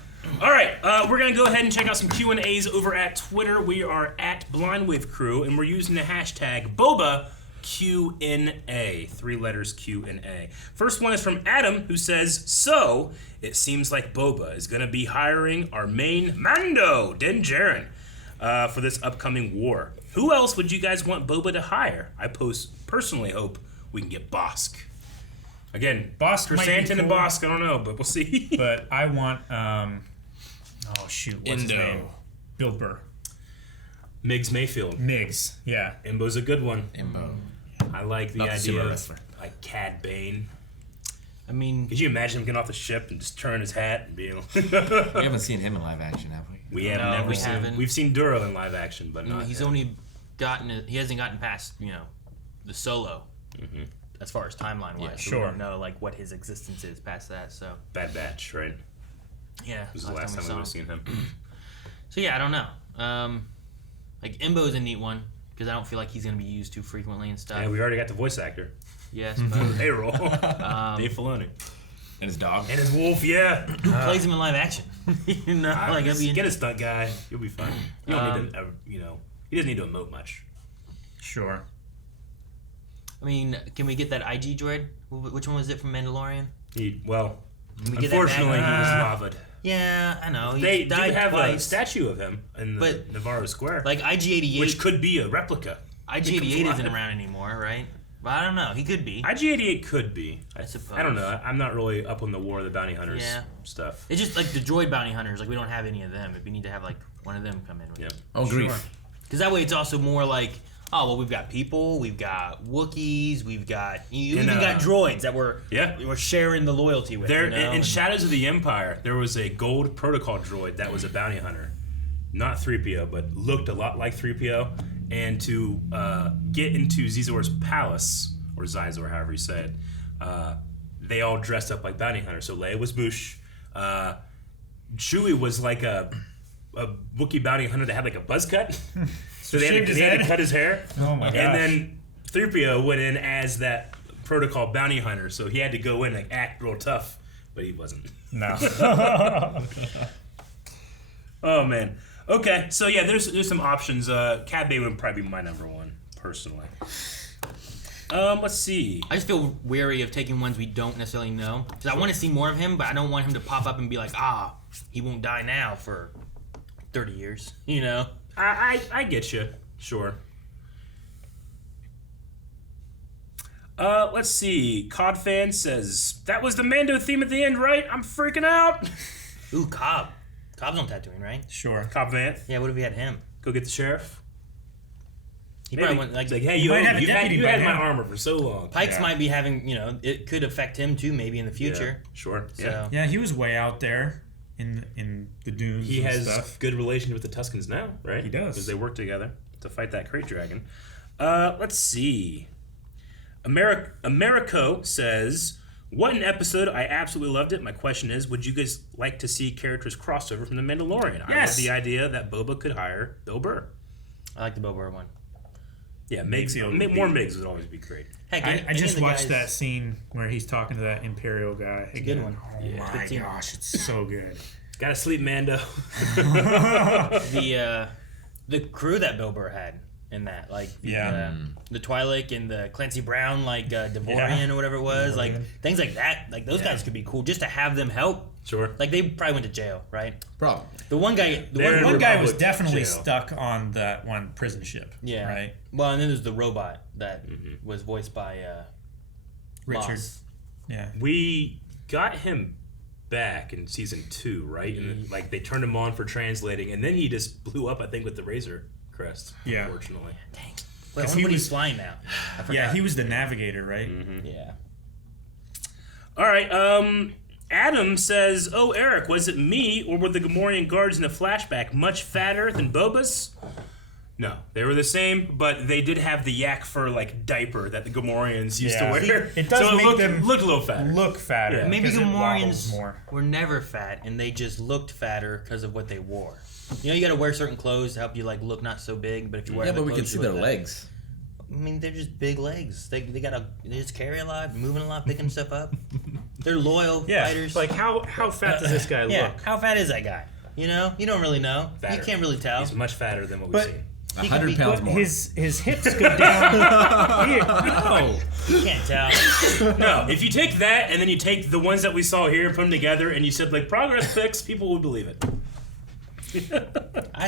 All right, we're gonna go ahead and check out some Q&As over at Twitter. We are at Blindwave Crew, and we're using the hashtag Boba Q&A. 3 letters Q&A. First one is from Adam, who says, "So it seems like Boba is gonna be hiring our main Mando, Din Djarin, for this upcoming war. Who else would you guys want Boba to hire? I personally hope we can get Bosk." Again, Bosk might be Krrsantan and cool. Bosk, I don't know, but we'll see. But I want, what's his Indo. name? Bill Burr. Miggs Mayfield. Miggs, yeah. Imbo's a good one. Imbo. I like the Not the idea sumo of wrestler. like Cad Bane. I mean, could you imagine him getting off the ship and just turning his hat and being? We haven't seen him in live action, have we? We have never seen. haven't. We've seen Duro in live action, but not. he's him. only he hasn't gotten past the Solo, as far as timeline wise. So we don't know like what his existence is past that. So Bad Batch, right? yeah, This is the last time we would have seen him. So yeah, I don't know. Like Imbo's a neat one because I don't feel like he's gonna be used too frequently and stuff. Yeah, we already got the voice actor. Yes, but Payroll. Dave Filoni. And his dog. And his wolf, yeah. who plays him in live action? Like it'd be Get a stunt guy. You'll be fine. You don't need to, he doesn't need to emote much. Sure. I mean, can we get that IG droid? Which one was it from Mandalorian? Can we get that unfortunately, he back? was lavaed. Yeah, I know. They do died have twice. a statue of him in the Navarro Square, Like IG-88. which could be a replica. IG-88 isn't around anymore, right? But I don't know. He could be. IG-88 could be. I suppose. I don't know. I'm not really up on the War of the Bounty Hunters stuff. It's just like the droid bounty hunters. Like we don't have any of them. If we need to have like one of them come in with Yeah. Oh, grief. Because that way it's also more like, oh well, we've got people, we've got Wookiees, we've got you even got droids that we're sharing the loyalty with. There in Shadows of the Empire, there was a gold protocol droid that was a bounty hunter, not 3PO, but looked a lot like 3PO. And to get into Zizor's palace, or Zizor, however you say it, they all dressed up like bounty hunters. So Leia was Boosh. Chewie was like a Wookiee bounty hunter that had like a buzz cut. So they had to cut his hair. Oh my gosh. And then 3PO went in as that protocol bounty hunter. So he had to go in and act real tough, but he wasn't. No. Oh, man. Okay, so yeah, there's some options. Cad Bane would probably be my number one, personally. Let's see. I just feel wary of taking ones we don't necessarily know. Because I want to see more of him, but I don't want him to pop up and be like, he won't die now for 30 years, I get you. Sure. Let's see. Cod fan says, that was the Mando theme at the end, right? I'm freaking out. Ooh, Cobb. Cobb's on Tatooine, right? Sure. Cobb Vanth. Yeah, what if we had him? Go get the sheriff. He Maybe. probably went It's like, hey, you might have a had deputy by my now. armor for so long. Pikes might be having, it could affect him too, maybe in the future. Yeah, sure. So. Yeah, he was way out there in the dunes. He and has stuff. good relation with the Tuskens now, right? He does. Because they work together to fight that crate dragon. Let's see. Americo says, what an episode. I absolutely loved it. My question is, would you guys like to see characters crossover from The Mandalorian? I love the idea that Boba could hire Bill Burr. I like the Boba one. Yeah, more Migs would always be great. Heck, I just watched that scene where he's talking to that Imperial guy. It's a good one. Oh my gosh, it's so good. Gotta sleep, Mando. The crew that Bill Burr had in that, like the Twi'lek and the Clancy Brown, like Devorian or whatever it was, like things like that. Like those guys could be cool just to have them help. Sure. Like they probably went to jail, right? Probably. The one guy, One guy was definitely jail. stuck on that one prison ship. yeah, Right. Well, and then there's the robot that was voiced by Richard. Moss. Yeah. We got him back in season 2, right? And then, they turned him on for translating, and then he just blew up, I think, with the Razor crest. Yeah. Unfortunately. Dang. Well, Because he he was was- flying now. I forgot. Yeah, he was the navigator, right? Yeah. All right. Adam says, "Oh, Eric, was it me or were the Gamorrean guards in the flashback much fatter than Boba's?" No, they were the same, but they did have the yak fur diaper that the Gamorreans used to Yeah. wear. It does so make looked, them looked a little fatter. Look fatter. Yeah. Maybe because it wobbles Gamorreans more. were never fat, and they just looked fatter because of what they wore. You got to wear certain clothes to help you look not so big. But if you wear Yeah, other but we can clothes, see you their look legs. I mean, they're just big legs. They just carry a lot, moving a lot, picking stuff up. They're loyal fighters. Like how fat does this guy yeah, look? how fat is that guy? You don't really know. Fatter. You can't really tell. He's much fatter than what we've But- seen. 100 pounds more. His hips go down. No. You can't tell. No, if you take that and then you take the ones that we saw here and put them together and you said progress pics, people would believe it.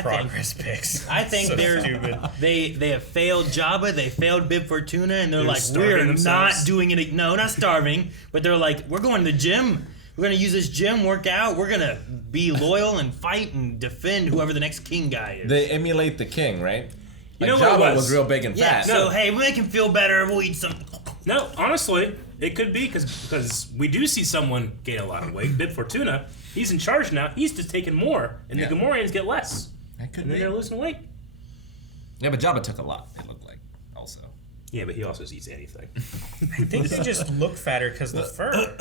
Progress pics. I think So they're stupid. they have failed Jabba, they failed Bib Fortuna, and they're like, starving we're themselves. not doing it. No, not starving, but they're like, we're going to the gym. We're gonna use this gym, work out. We're gonna be loyal and fight and defend whoever the next king guy is. They emulate the king, right? You Like know what it Jabba was? was real big and yeah. fat. So hey, we make him feel better. We'll eat some. No, honestly, It could be because we do see someone gain a lot of weight. Bib Fortuna, he's in charge now. He's just taking more, and the Gamorreans get less. That could And then be. they're losing weight. Yeah, but Jabba took a lot, it looked like, also. Yeah, but he also eats anything. I think they just look fatter because the fur.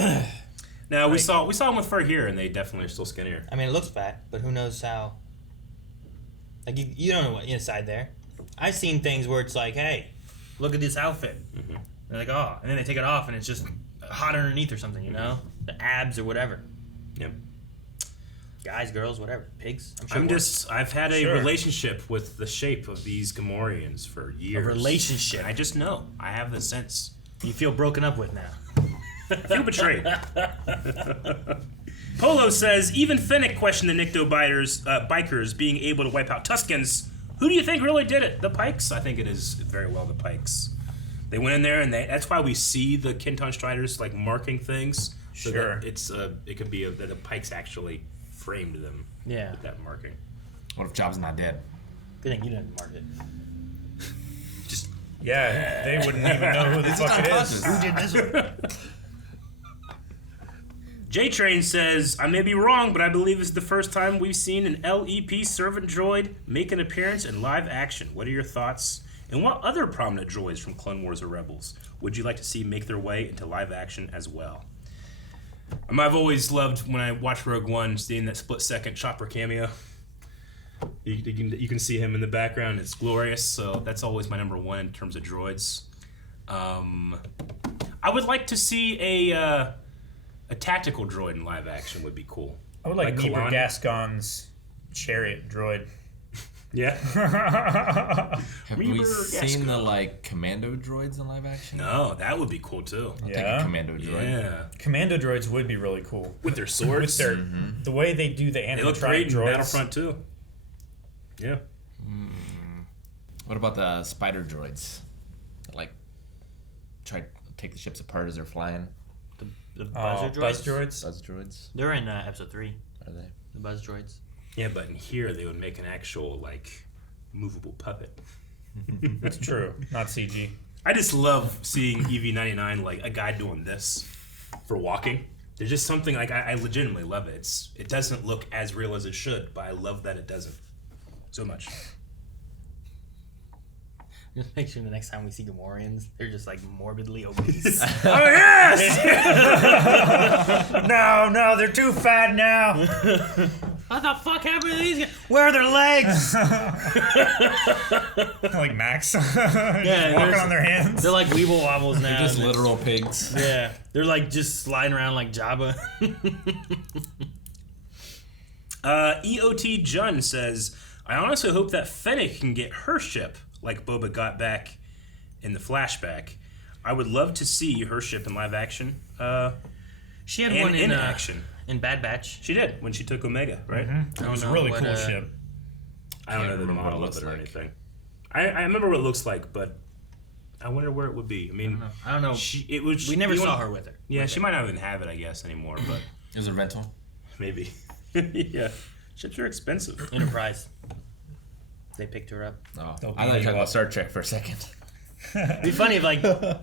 Now we saw them with fur here, and they definitely are still skinnier. I mean, it looks fat, but who knows how? Like you don't know what inside there. I've seen things where it's like, hey, look at this outfit. Mm-hmm. They're like, oh, and then they take it off, and it's just hot underneath or something, you know, the abs or whatever. Yep. Guys, girls, whatever, pigs. I'm sure. I've had a relationship with the shape of these Gamorreans for years. A relationship. I just know. I have the sense. You feel broken up with now. I feel betrayed. Polo says, even Fennec questioned the bikers being able to wipe out Tuskens. Who do you think really did it? The Pikes? I think it is very well the Pikes. They went in there, and that's why we see the Kinton Striders like marking things. So Sure. that it could be that the Pikes actually framed them. Yeah. With that marking. What if Jabba's not dead? Good thing you didn't mark it. Yeah, they wouldn't even know who the fuck it is. Who did this one? J-Train says, I may be wrong, but I believe it's the first time we've seen an LEP servant droid make an appearance in live action. What are your thoughts? And what other prominent droids from Clone Wars or Rebels would you like to see make their way into live action as well? I've always loved, when I watched Rogue One, seeing that split-second Chopper cameo. You can see him in the background. It's glorious, so that's always my number one in terms of droids. I would like to see a tactical droid in live action would be cool. I would like Niebuhr Kalani. Gascon's chariot droid. Yeah. Have we seen the commando droids in live action? No, that would be cool too. I'll take a commando droid. Yeah. Commando droids would be really cool. With their swords. With their the way they do the They look great animatronic in droids. Battlefront too. Yeah. What about the spider droids? That, try to take the ships apart as they're flying. The buzzer droids? Buzz droids? Buzz droids? They're in episode 3. Are they? The buzz droids. Yeah, but in here they would make an actual movable puppet. That's true. Not CG. I just love seeing EV-99 a guy doing this for walking. There's just something I legitimately love it. It doesn't look as real as it should, but I love that it doesn't so much. Just make sure the next time we see Gamorreans, they're just morbidly obese. Oh yes! No, they're too fat now. What the fuck happened to these guys? Where are their legs? Like Max. Yeah, Walking on their hands. They're like weeble wobbles now. They're just literal pigs. Yeah, they're just sliding around like Jabba. EOT Jun says, I honestly hope that Fennec can get her ship like Boba got back in the flashback. I would love to see her ship in live action. She had and one in action. In Bad Batch. She did when she took Omega, right? Mm-hmm. It was a really cool ship. I don't know the model of it or anything. I remember what it looks like, but I wonder where it would be. I mean, I don't know. We never saw her with her. Yeah, she might not even have it, I guess, anymore. But it was a rental. Maybe. Yeah, ships are expensive. Enterprise. They picked her up. Oh, I thought you were talking about Star Trek for a second. It'd be funny if,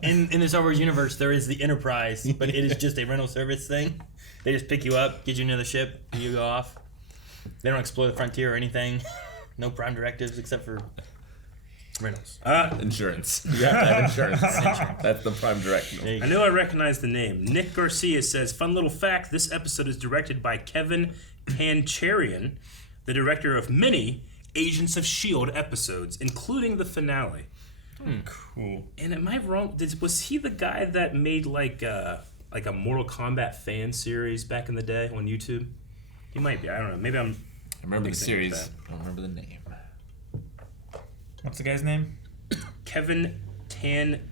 in the Star Wars universe, there is the Enterprise, but it is just a rental service thing. They just pick you up, get you another ship, you go off. They don't explore the frontier or anything. No prime directives except for rentals. Insurance. You have to have insurance. That's the prime directive. I know I recognize the name. Nick Garcia says, fun little fact, this episode is directed by Kevin Kancharian, the director of many Agents of S.H.I.E.L.D. episodes, including the finale. Cool. And am I wrong? Was he the guy that made a Mortal Kombat fan series back in the day on YouTube? He might be. I don't know. Maybe I remember the series. I don't remember the name. What's the guy's name? Kevin Tancharian.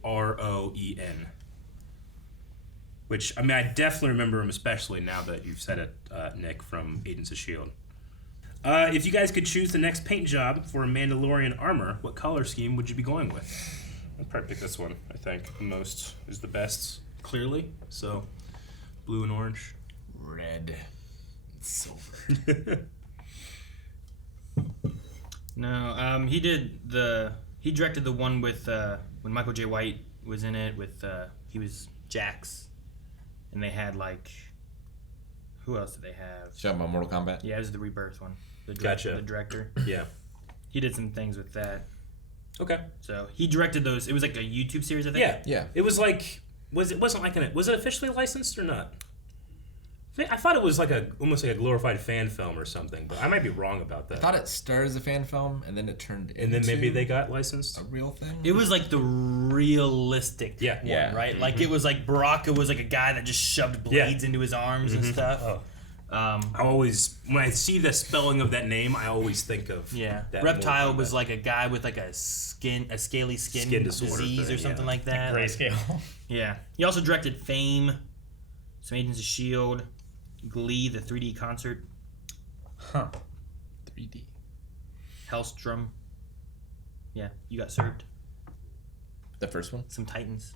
Tancharoen. Which, I definitely remember him, especially now that you've said it, Nick, from Agents of S.H.I.E.L.D. If you guys could choose the next paint job for a Mandalorian armor, what color scheme would you be going with? I'd probably pick this one, I think. The most is the best, clearly. So, blue and orange. Red. Silver. No, he directed the one with when Michael J. White was in it with he was Jax, and they had like who else did they have? Talking about Mortal Kombat. Yeah, it was the Rebirth one. Gotcha. The director. Yeah. He did some things with that. Okay. So he directed those. It was like a YouTube series, I think. Yeah. Yeah. It was like was it officially licensed or not? I thought it was like almost like a glorified fan film or something, but I might be wrong about that. I thought it started as a fan film, and then it turned into... And then maybe they got licensed? A real thing? It was like the realistic one, right? Like it was like Baraka was like a guy that just shoved blades into his arms and stuff. Oh. I always, when I see the spelling of that name, I always think of that Reptile was like a guy with like a scaly skin disorder disease thing, or something like that. Grayscale. Yeah. He also directed Fame, some Agents of S.H.I.E.L.D., Glee, the 3D concert. Huh. 3D. Hellstrom. Yeah, you got served. The first one? Some Titans.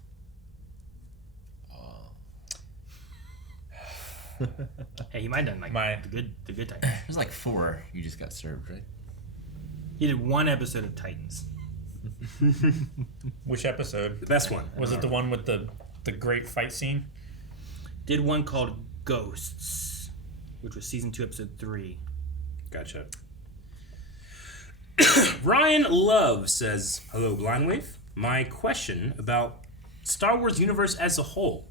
Hey, he might have done like the good Titans. There's like 4 you just got served, right? He did one episode of Titans. Which episode? The best one. Was it the one with the great fight scene? Did one called Ghosts, which was season 2, episode 3. Gotcha. Ryan Love says, hello, Blindwave. My question about Star Wars universe as a whole.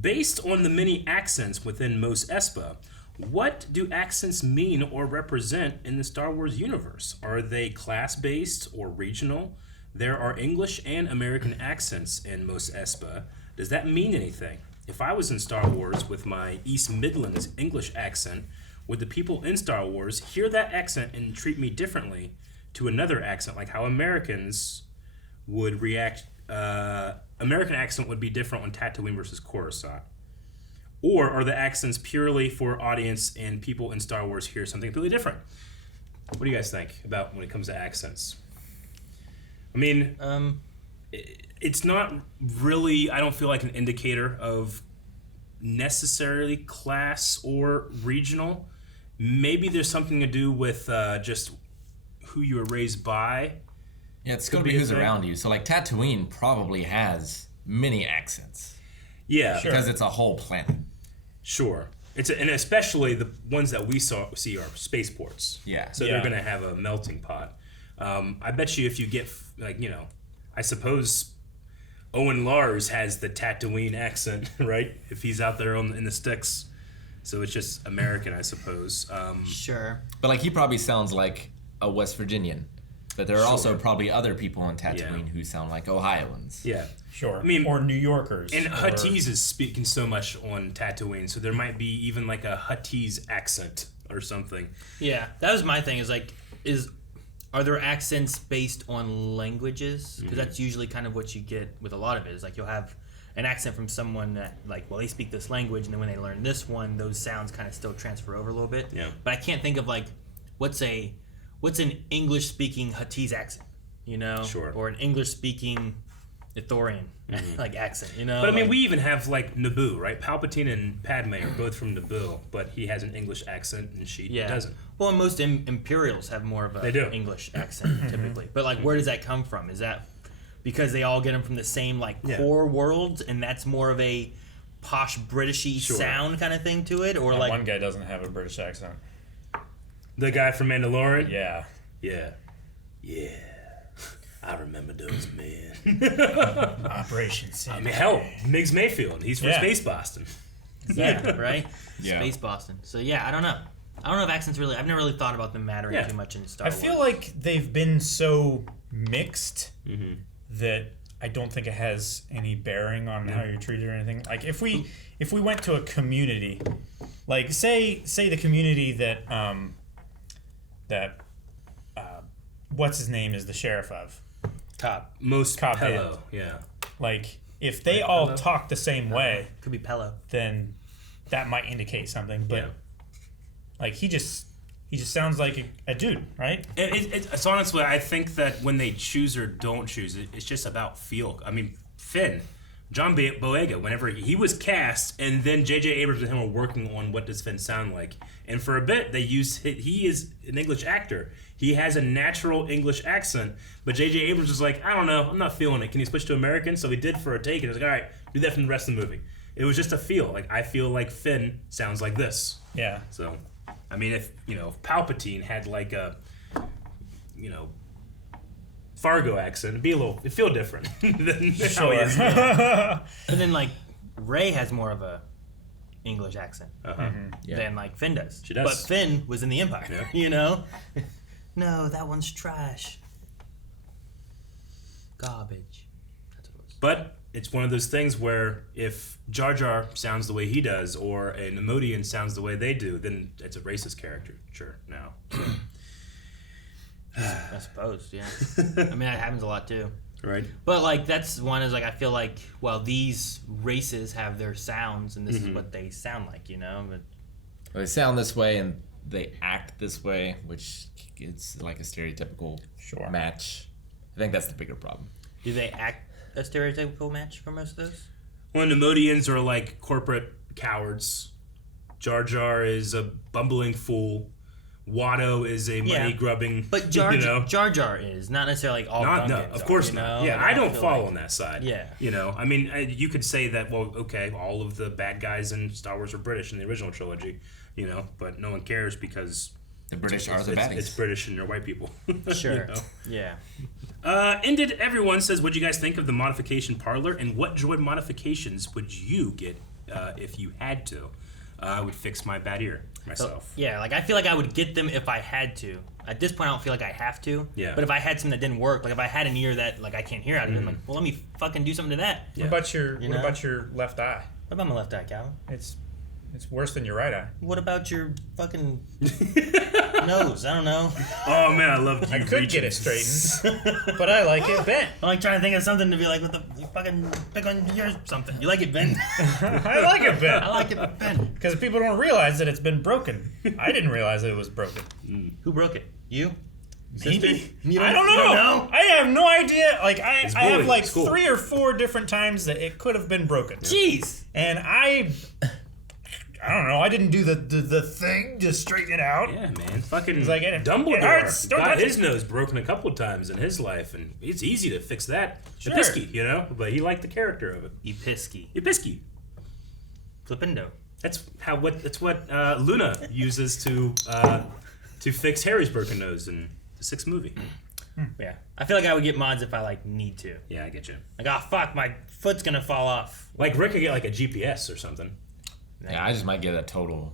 Based on the many accents within Mos Espa, what do accents mean or represent in the Star Wars universe? Are they class-based or regional? There are English and American accents in Mos Espa. Does that mean anything? If I was in Star Wars with my East Midlands English accent, would the people in Star Wars hear that accent and treat me differently to another accent, like how Americans would react? American accent would be different on Tatooine versus Coruscant. Or are the accents purely for audience and people in Star Wars hear something completely different? What do you guys think about when it comes to accents? I mean, it's not really, I don't feel like an indicator of necessarily class or regional. Maybe there's something to do with just who you were raised by. Yeah, it's going to be who's around you. So, like, Tatooine probably has many accents. Yeah. Sure. Because it's a whole planet. Sure. And especially the ones that we see are spaceports. Yeah. So they're going to have a melting pot. I bet you if you get, like, you know, I suppose Owen Lars has the Tatooine accent, right? If he's out there in the sticks. So it's just American, I suppose. Sure. But, like, he probably sounds like a West Virginian. But there are also probably other people on Tatooine who sound like Ohioans. Yeah. Sure. I mean, or New Yorkers. And Huttese is speaking so much on Tatooine, so there might be even like a Huttese accent or something. Yeah, that was my thing. Are there accents based on languages? Because that's usually kind of what you get with a lot of it. Is like you'll have an accent from someone that, like, well, they speak this language, and then when they learn this one, those sounds kind of still transfer over a little bit. Yeah. But I can't think of like what's an English-speaking Huttese accent, you know? Sure. Or an English-speaking Ithorian like accent, you know? But I mean, we even have like Naboo, right? Palpatine and Padme are both from Naboo, but he has an English accent and she doesn't. Well, and most Imperials have more of an English accent typically. But like, where does that come from? Is that because they all get them from the same like core worlds, and that's more of a posh Britishy sound kind of thing to it, or And like one guy doesn't have a British accent. The guy from Mandalorian? Yeah. Yeah. I remember those men. Operation I mean, hell, Miggs Mayfield. He's from Space Boston. Yeah, right? Yeah. Space Boston. So yeah, I don't know. I don't know if accents really. I've never really thought about them mattering too much in Star Wars. I feel like they've been so mixed that I don't think it has any bearing on how you're treated or anything. Like if we went to a community, like say the community that what's his name is the sheriff of Cobb. Most Cobb. Pello, yeah. Like if they all Pello? talk the same way, Could be Pello. then that might indicate something. But like he just sounds like a dude, right? It's honestly, I think that when they choose or don't choose, it's just about feel. I mean, Finn, John Boyega, whenever he was cast, and then J.J. Abrams and him were working on what does Finn sound like. And for a bit, they used he is an English actor. He has a natural English accent, but J.J. Abrams was like, I don't know, I'm not feeling it. Can you switch to American? So he did for a take, and he was like, all right, do that for the rest of the movie. It was just a feel. Like, I feel like Finn sounds like this. Yeah. So, I mean, if Palpatine had like a, Fargo accent, it'd feel different than how he is now. But then, like, Rey has more of a English accent than, like, Finn does. She does. But Finn was in the Empire, No, that one's trash. Garbage. That's what it was. But it's one of those things where if Jar Jar sounds the way he does, or an Emodian sounds the way they do, then it's a racist character. Sure, now. I suppose, yeah. I mean, that happens a lot, too. Right. But, like, that's one is, like, I feel like, well, these races have their sounds, and this is what they sound like, But They sound this way and they act this way, which is like a stereotypical match. I think that's the bigger problem. do they act a stereotypical match for most of those? Well, Nemodians are like corporate cowards. Jar Jar is a bumbling fool. Watto is a money-grubbing, But Jar Jar is not necessarily like all Gungans of course are, not. Yeah, I don't follow like, on that side. Yeah. I mean, you could say that, well, okay, all of the bad guys in Star Wars are British in the original trilogy, but no one cares because the British are the baddies. It's British and they're white people. Sure. Yeah. Ended everyone says, what do you guys think of the modification parlor, and what droid modifications would you get if you had to? I would fix my bad ear myself. Yeah, like I feel like I would get them if I had to. At this point, I don't feel like I have to. Yeah. But if I had something that didn't work, like if I had an ear that like I can't hear out of it, I'm like, well, let me fucking do something to that. Yeah. What about your left eye? What about my left eye, Calvin? It's worse than your right eye. What about your fucking nose? I don't know. Oh man, I love you. I could get it straightened, but I like it bent. I'm like trying to think of something to be like, what the fucking pick on yours something. You like it bent? I like it bent. I like it bent. Because people don't realize that it's been broken. I didn't realize that it was broken. Who broke it? You? Maybe. You I don't know. You don't know? I have no idea. Like I have like It's cool. 3 or 4 different times that it could have been broken. Jeez. And I don't know. I didn't do the thing to straighten it out. Yeah, man. Fucking like, Dumbledore it hurts. Don't got touch his nose broken a couple of times in his life, and it's easy to fix that. Sure. Episky, but he liked the character of it. Episky. Flippendo. That's what Luna uses to fix Harry's broken nose in the 6th movie. Yeah. I feel like I would get mods if I like need to. Yeah, I get you. Like, oh fuck, my foot's gonna fall off. Like Rick could get like a GPS or something. Yeah, I just might get a total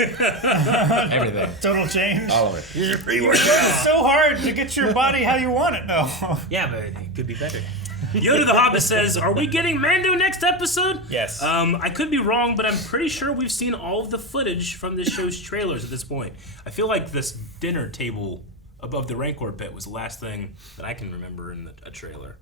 everything. Total change. All of it. Here's your free workout. It's so hard to get your body how you want it now. Yeah, but it could be better. Yoda the Hobbit says, are we getting Mando next episode? Yes. I could be wrong, but I'm pretty sure we've seen all of the footage from this show's trailers at this point. I feel like this dinner table above the Rancor pit was the last thing that I can remember in a trailer.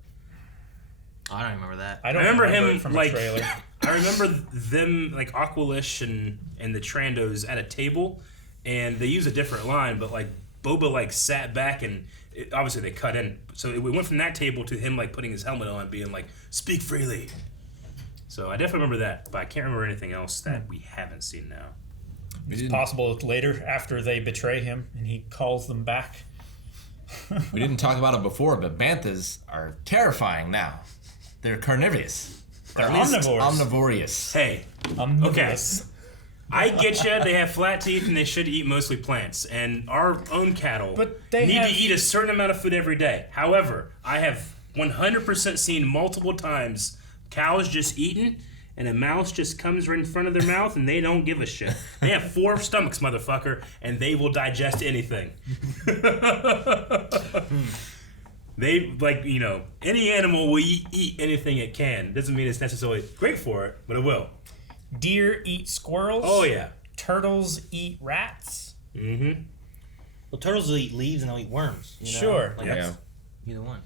I don't remember that. I don't remember remember him it from like a trailer. I remember them like Aqualish and the Trandos at a table, and they use a different line, but like Boba like sat back and obviously they cut in, so we went from that table to him like putting his helmet on, being like "Speak freely." So I definitely remember that, but I can't remember anything else that we haven't seen now. It's possible later after they betray him and he calls them back. We didn't talk about it before, but Banthas are terrifying now. They're carnivorous. They're Or at least omnivores. Omnivores. Hey, Omnivorous. I get you. They have flat teeth and they should eat mostly plants. And our own cattle But they need have- to eat a certain amount of food every day. However, I have 100% seen multiple times cows just eating and a mouse just comes right in front of their mouth and they don't give a shit. They have 4 stomachs, motherfucker, and they will digest anything. They, like, any animal will eat anything it can. Doesn't mean it's necessarily great for it, but it will. Deer eat squirrels. Oh, yeah. Turtles eat rats. Mm-hmm. Well, turtles will eat leaves and they'll eat worms. Sure. Like, Yeah. that's either one.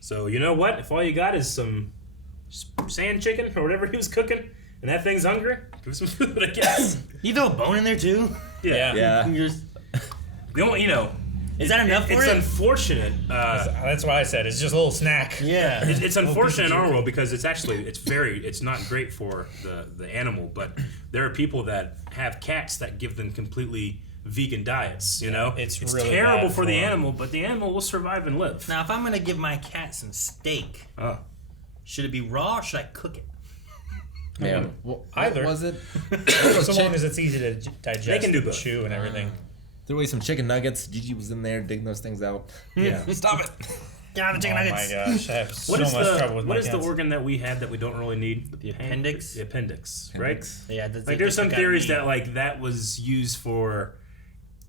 So, you know what? If all you got is some sand chicken or whatever he was cooking, and that thing's hungry, give it some food, I guess. You throw a bone in there too? Yeah. Yeah. You just- The only, Is that enough for It's it? unfortunate. That's why I said it's just a little snack. Yeah. It's unfortunate in our world because it's not great for the animal. But there are people that have cats that give them completely vegan diets. You know, It's it's really terrible bad for the for 'em. animal, but the animal will survive and live. Now, if I'm gonna give my cat some steak, Oh. should it be raw or should I cook it? Yeah. Well, Either. What was it? So long as it's easy to digest, They can do and both. chew, and everything. Threw away some chicken nuggets. Gigi was in there digging those things out. Yeah. Stop it. Yeah, the chicken Oh my nuggets. gosh, I have so What is much trouble with what my is the cats. organ that we have that we don't really need? The appendix? The appendix, right? Yeah, that's Like there's some got theories meat. that like that was used for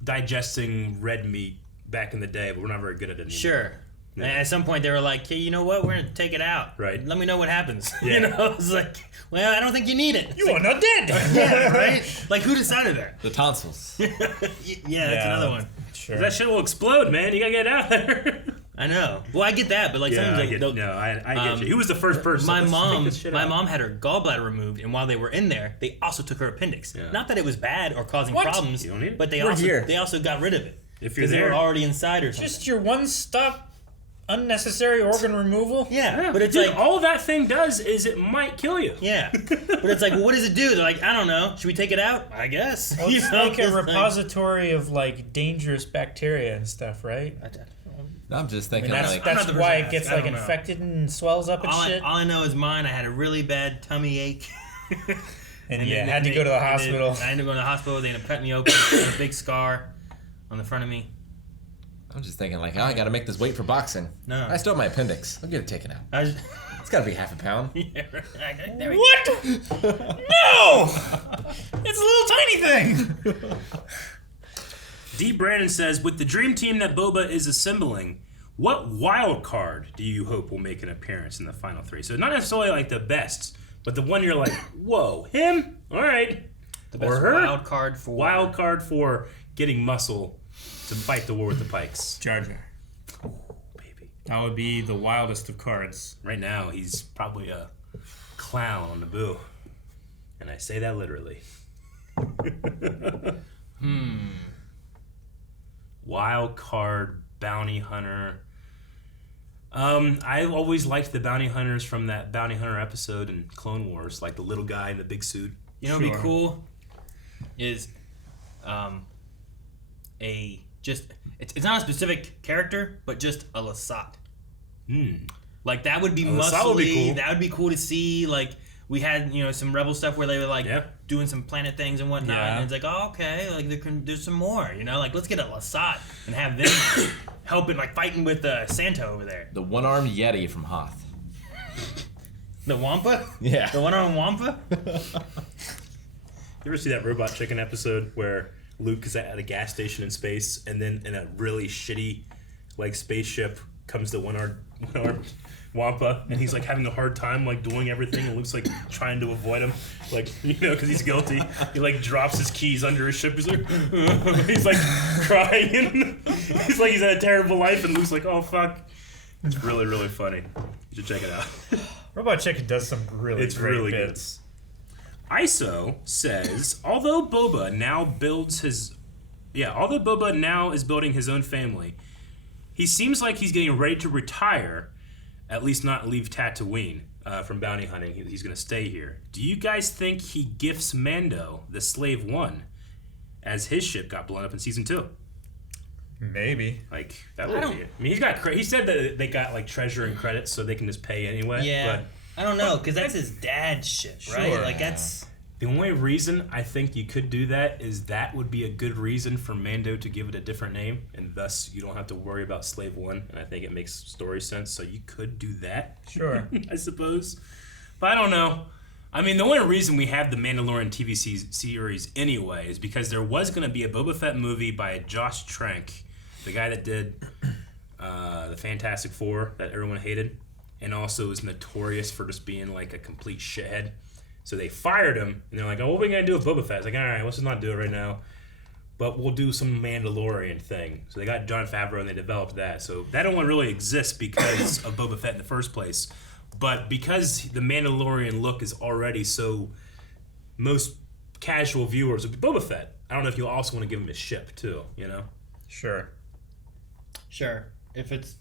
digesting red meat back in the day, but we're not very good at it anymore. Sure. Yeah. And at some point they were like, hey, you know what? We're gonna take it out. Right. Let me know what happens. Yeah. You know, it's like, well, I don't think you need it. It's You like, are not dead. yeah, right? Like, who decided that? The tonsils. Yeah, that's another one. Sure. That shit will explode, man. You gotta get it out there. I know. Well, I get that, but like Yeah, sometimes I like, get, they'll- no, I get you. He was the first person. my Let's take mom, this shit my out. mom had her gallbladder removed, and while they were in there, they also took her appendix. Yeah. Not that it was bad or causing What? problems, You don't need it. but they We're also here. they also got rid of it If you're because they were there. already inside or something. Just your one-stop unnecessary organ removal. yeah, but it's Dude, like all that thing does is it might kill you. yeah, but it's like, well, what does it do? They're like, I don't know. Should we take it out? I guess. Well, You it's know, like a it's repository of like dangerous bacteria and stuff, right? I'm just And thinking that's like not that's the why person it gets to ask. I like don't know. infected and swells up and shit. All I know is mine. I had a really bad tummy ache. and yeah, then had to they- go to the and then hospital. I had to go to the hospital. They ended up cutting me open. Got a big scar on the front of me. I'm just thinking like, oh, I gotta make this weight for boxing. No. I still have my appendix. I'll get it taken out. I just, It's gotta be half a pound. yeah, right. There we go. What? No! It's a little tiny thing. D. Brandon says, with the dream team that Boba is assembling, what wild card do you hope will make an appearance in the final three? So not necessarily like the best, but the one you're like, whoa, him? All right. The Or best her? wild card for Wild card for getting muscle to fight the war with the Pikes. Jar Jar. Baby. That would be the wildest of cards. Right now, he's probably a clown on Naboo. And I say that literally. Wild card, bounty hunter. I always liked the bounty hunters from that bounty hunter episode in Clone Wars, like the little guy in the big suit. You know what'd be Sure. cool is it's not a specific character, but just a Lasat. Like that would be Lasat muscly. would be cool. That would be cool to see. Like we had, some Rebel stuff where they were like Yeah. doing some planet things and whatnot, Yeah. and it's like, oh, okay, like there's some more, like let's get a Lasat and have them helping, like fighting with Santa over there. The one-armed Yeti from Hoth. The Wampa? Yeah. The one-armed Wampa? You ever see that Robot Chicken episode where Luke is at a gas station in space, and then in a really shitty, like spaceship comes the one-armed Wampa, and he's like having a hard time like doing everything, and Luke's like trying to avoid him, like because he's guilty. He like drops his keys under his ship. He's like, he's like crying, and he's like he's had a terrible life, and Luke's like, oh fuck. It's really really funny. You should check it out. Robot Chicken does some really It's great really good. bits. ISO says, although Boba now is building his own family, he seems like he's getting ready to retire, at least not leave Tatooine from bounty hunting. He's going to stay here. Do you guys think he gifts Mando the Slave One, as his ship got blown up in season 2? Maybe. Like that would be it. I mean, he's got. He said that they got like treasure and credits, so they can just pay anyway. Yeah. But I don't know, because that's his dad's ship, right? Sure. Like that's. the only reason I think you could do that is that would be a good reason for Mando to give it a different name, and thus you don't have to worry about Slave One. And I think it makes story sense. So you could do that. Sure. I suppose. But I don't know. I mean, the only reason we have the Mandalorian TV series anyway is because there was going to be a Boba Fett movie by Josh Trank, the guy that did the Fantastic Four that everyone hated, and also is notorious for just being like a complete shithead. So they fired him, and they're like, oh, what are we going to do with Boba Fett? It's like, all right, let's just not do it right now. But we'll do some Mandalorian thing. So they got Jon Favreau, and they developed that. So that only really exists because of Boba Fett in the first place. But because the Mandalorian look is already so, most casual viewers would be Boba Fett. I don't know if you also want to give him his ship, too, Sure. Sure. If it's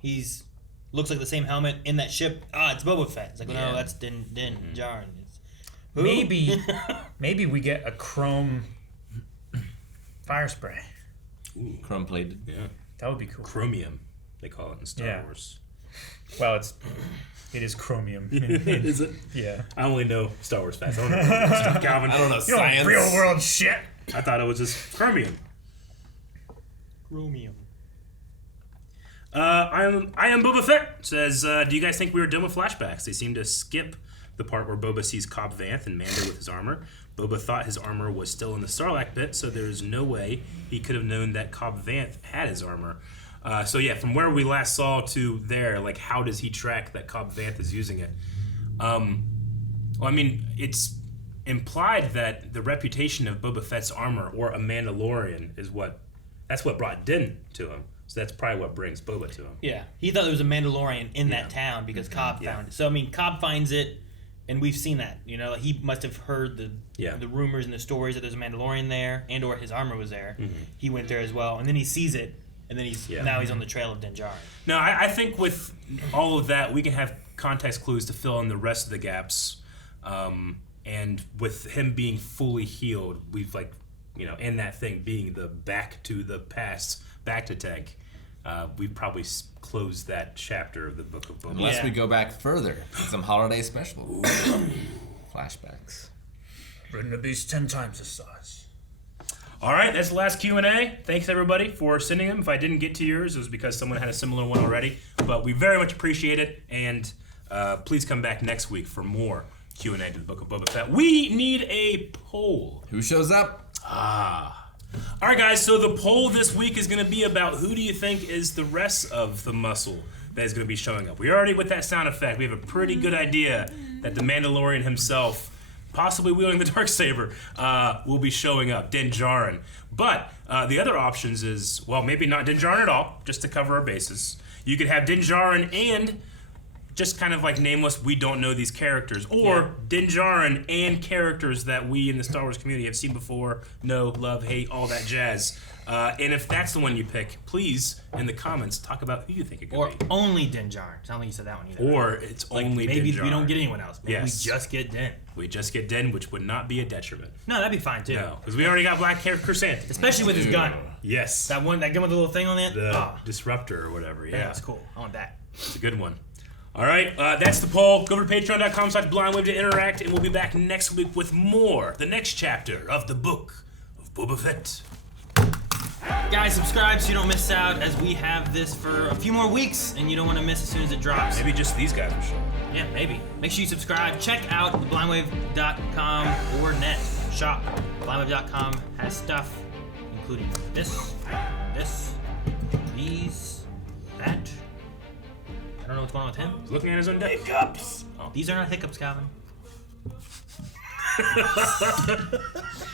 he's looks like the same helmet in that ship. It's Boba Fett. It's like no, that's Din Djarin. Who? Maybe we get a chrome fire spray. Ooh. Chrome plated. Yeah. That would be cool. Chromium, they call it in Star Wars. Well, it is chromium. Is it? Yeah. I only know Star Wars facts. I don't know stuff, Calvin. I don't know You science. know, real world shit. I thought it was just chromium. Chromium. I am Boba Fett says, do you guys think we were done with flashbacks? They seem to skip the part where Boba sees Cobb Vanth and Mando with his armor. Boba thought his armor was still in the Sarlacc pit, so there's no way he could have known that Cobb Vanth had his armor. So yeah, from where we last saw to there, like how does he track that Cobb Vanth is using it? Well, I mean, it's implied that the reputation of Boba Fett's armor or a Mandalorian is what brought Din to him. So that's probably what brings Boba to him. Yeah, he thought there was a Mandalorian in that town because Cobb found it. So I mean, Cobb finds it, and we've seen that. You know, he must have heard the rumors and the stories that there's a Mandalorian there, and or his armor was there. Mm-hmm. He went there as well, and then he sees it, and then now he's on the trail of Din Djarin. No, I think with all of that, we can have context clues to fill in the rest of the gaps. And with him being fully healed, we've and that thing being the back to the past, back to tank, we've probably closed that chapter of the Book of Boba. Unless we go back further, some holiday special flashbacks. Wouldn't it be 10 times the size? All right, that's the last Q&A. Thanks, everybody, for sending them. If I didn't get to yours, it was because someone had a similar one already. But we very much appreciate it, and please come back next week for more Q&A to the Book of Boba Fett. We need a poll. Who shows up? All right, guys, so the poll this week is going to be about who do you think is the rest of the muscle that is going to be showing up. We already, with that sound effect, we have a pretty good idea that the Mandalorian himself, possibly wielding the Darksaber, will be showing up, Din Djarin. But the other options is, well, maybe not Din Djarin at all, just to cover our bases. You could have Din Djarin and just kind of like nameless, we don't know these characters. Or Din Djarin and characters that we in the Star Wars community have seen before, know, love, hate, all that jazz. And if that's the one you pick, please, in the comments, talk about who you think it could or be. Or only Din Djarin. I don't think you said that one either. Or it's only maybe Din Djarin. We don't get anyone else. Maybe we just get Din. We just get Din, which would not be a detriment. No, that'd be fine, too. No, because we already got Black Krrsantan. Especially with his gun. Yes. That gun with the little thing on it? The Disruptor or whatever, yeah. That's cool. I want that. It's a good one. All right, that's the poll. Go over to patreon.com/blindwave to interact, and we'll be back next week with more. The next chapter of the Book of Boba Fett. Guys, subscribe so you don't miss out, as we have this for a few more weeks, and you don't want to miss as soon as it drops. Maybe just these guys will show. Yeah, maybe. Make sure you subscribe. Check out blindwave.com or net shop. Blindwave.com has stuff, including this, these, that. I don't know what's going on with him. He's looking at his own hiccups. Oh, these are not hiccups, Calvin.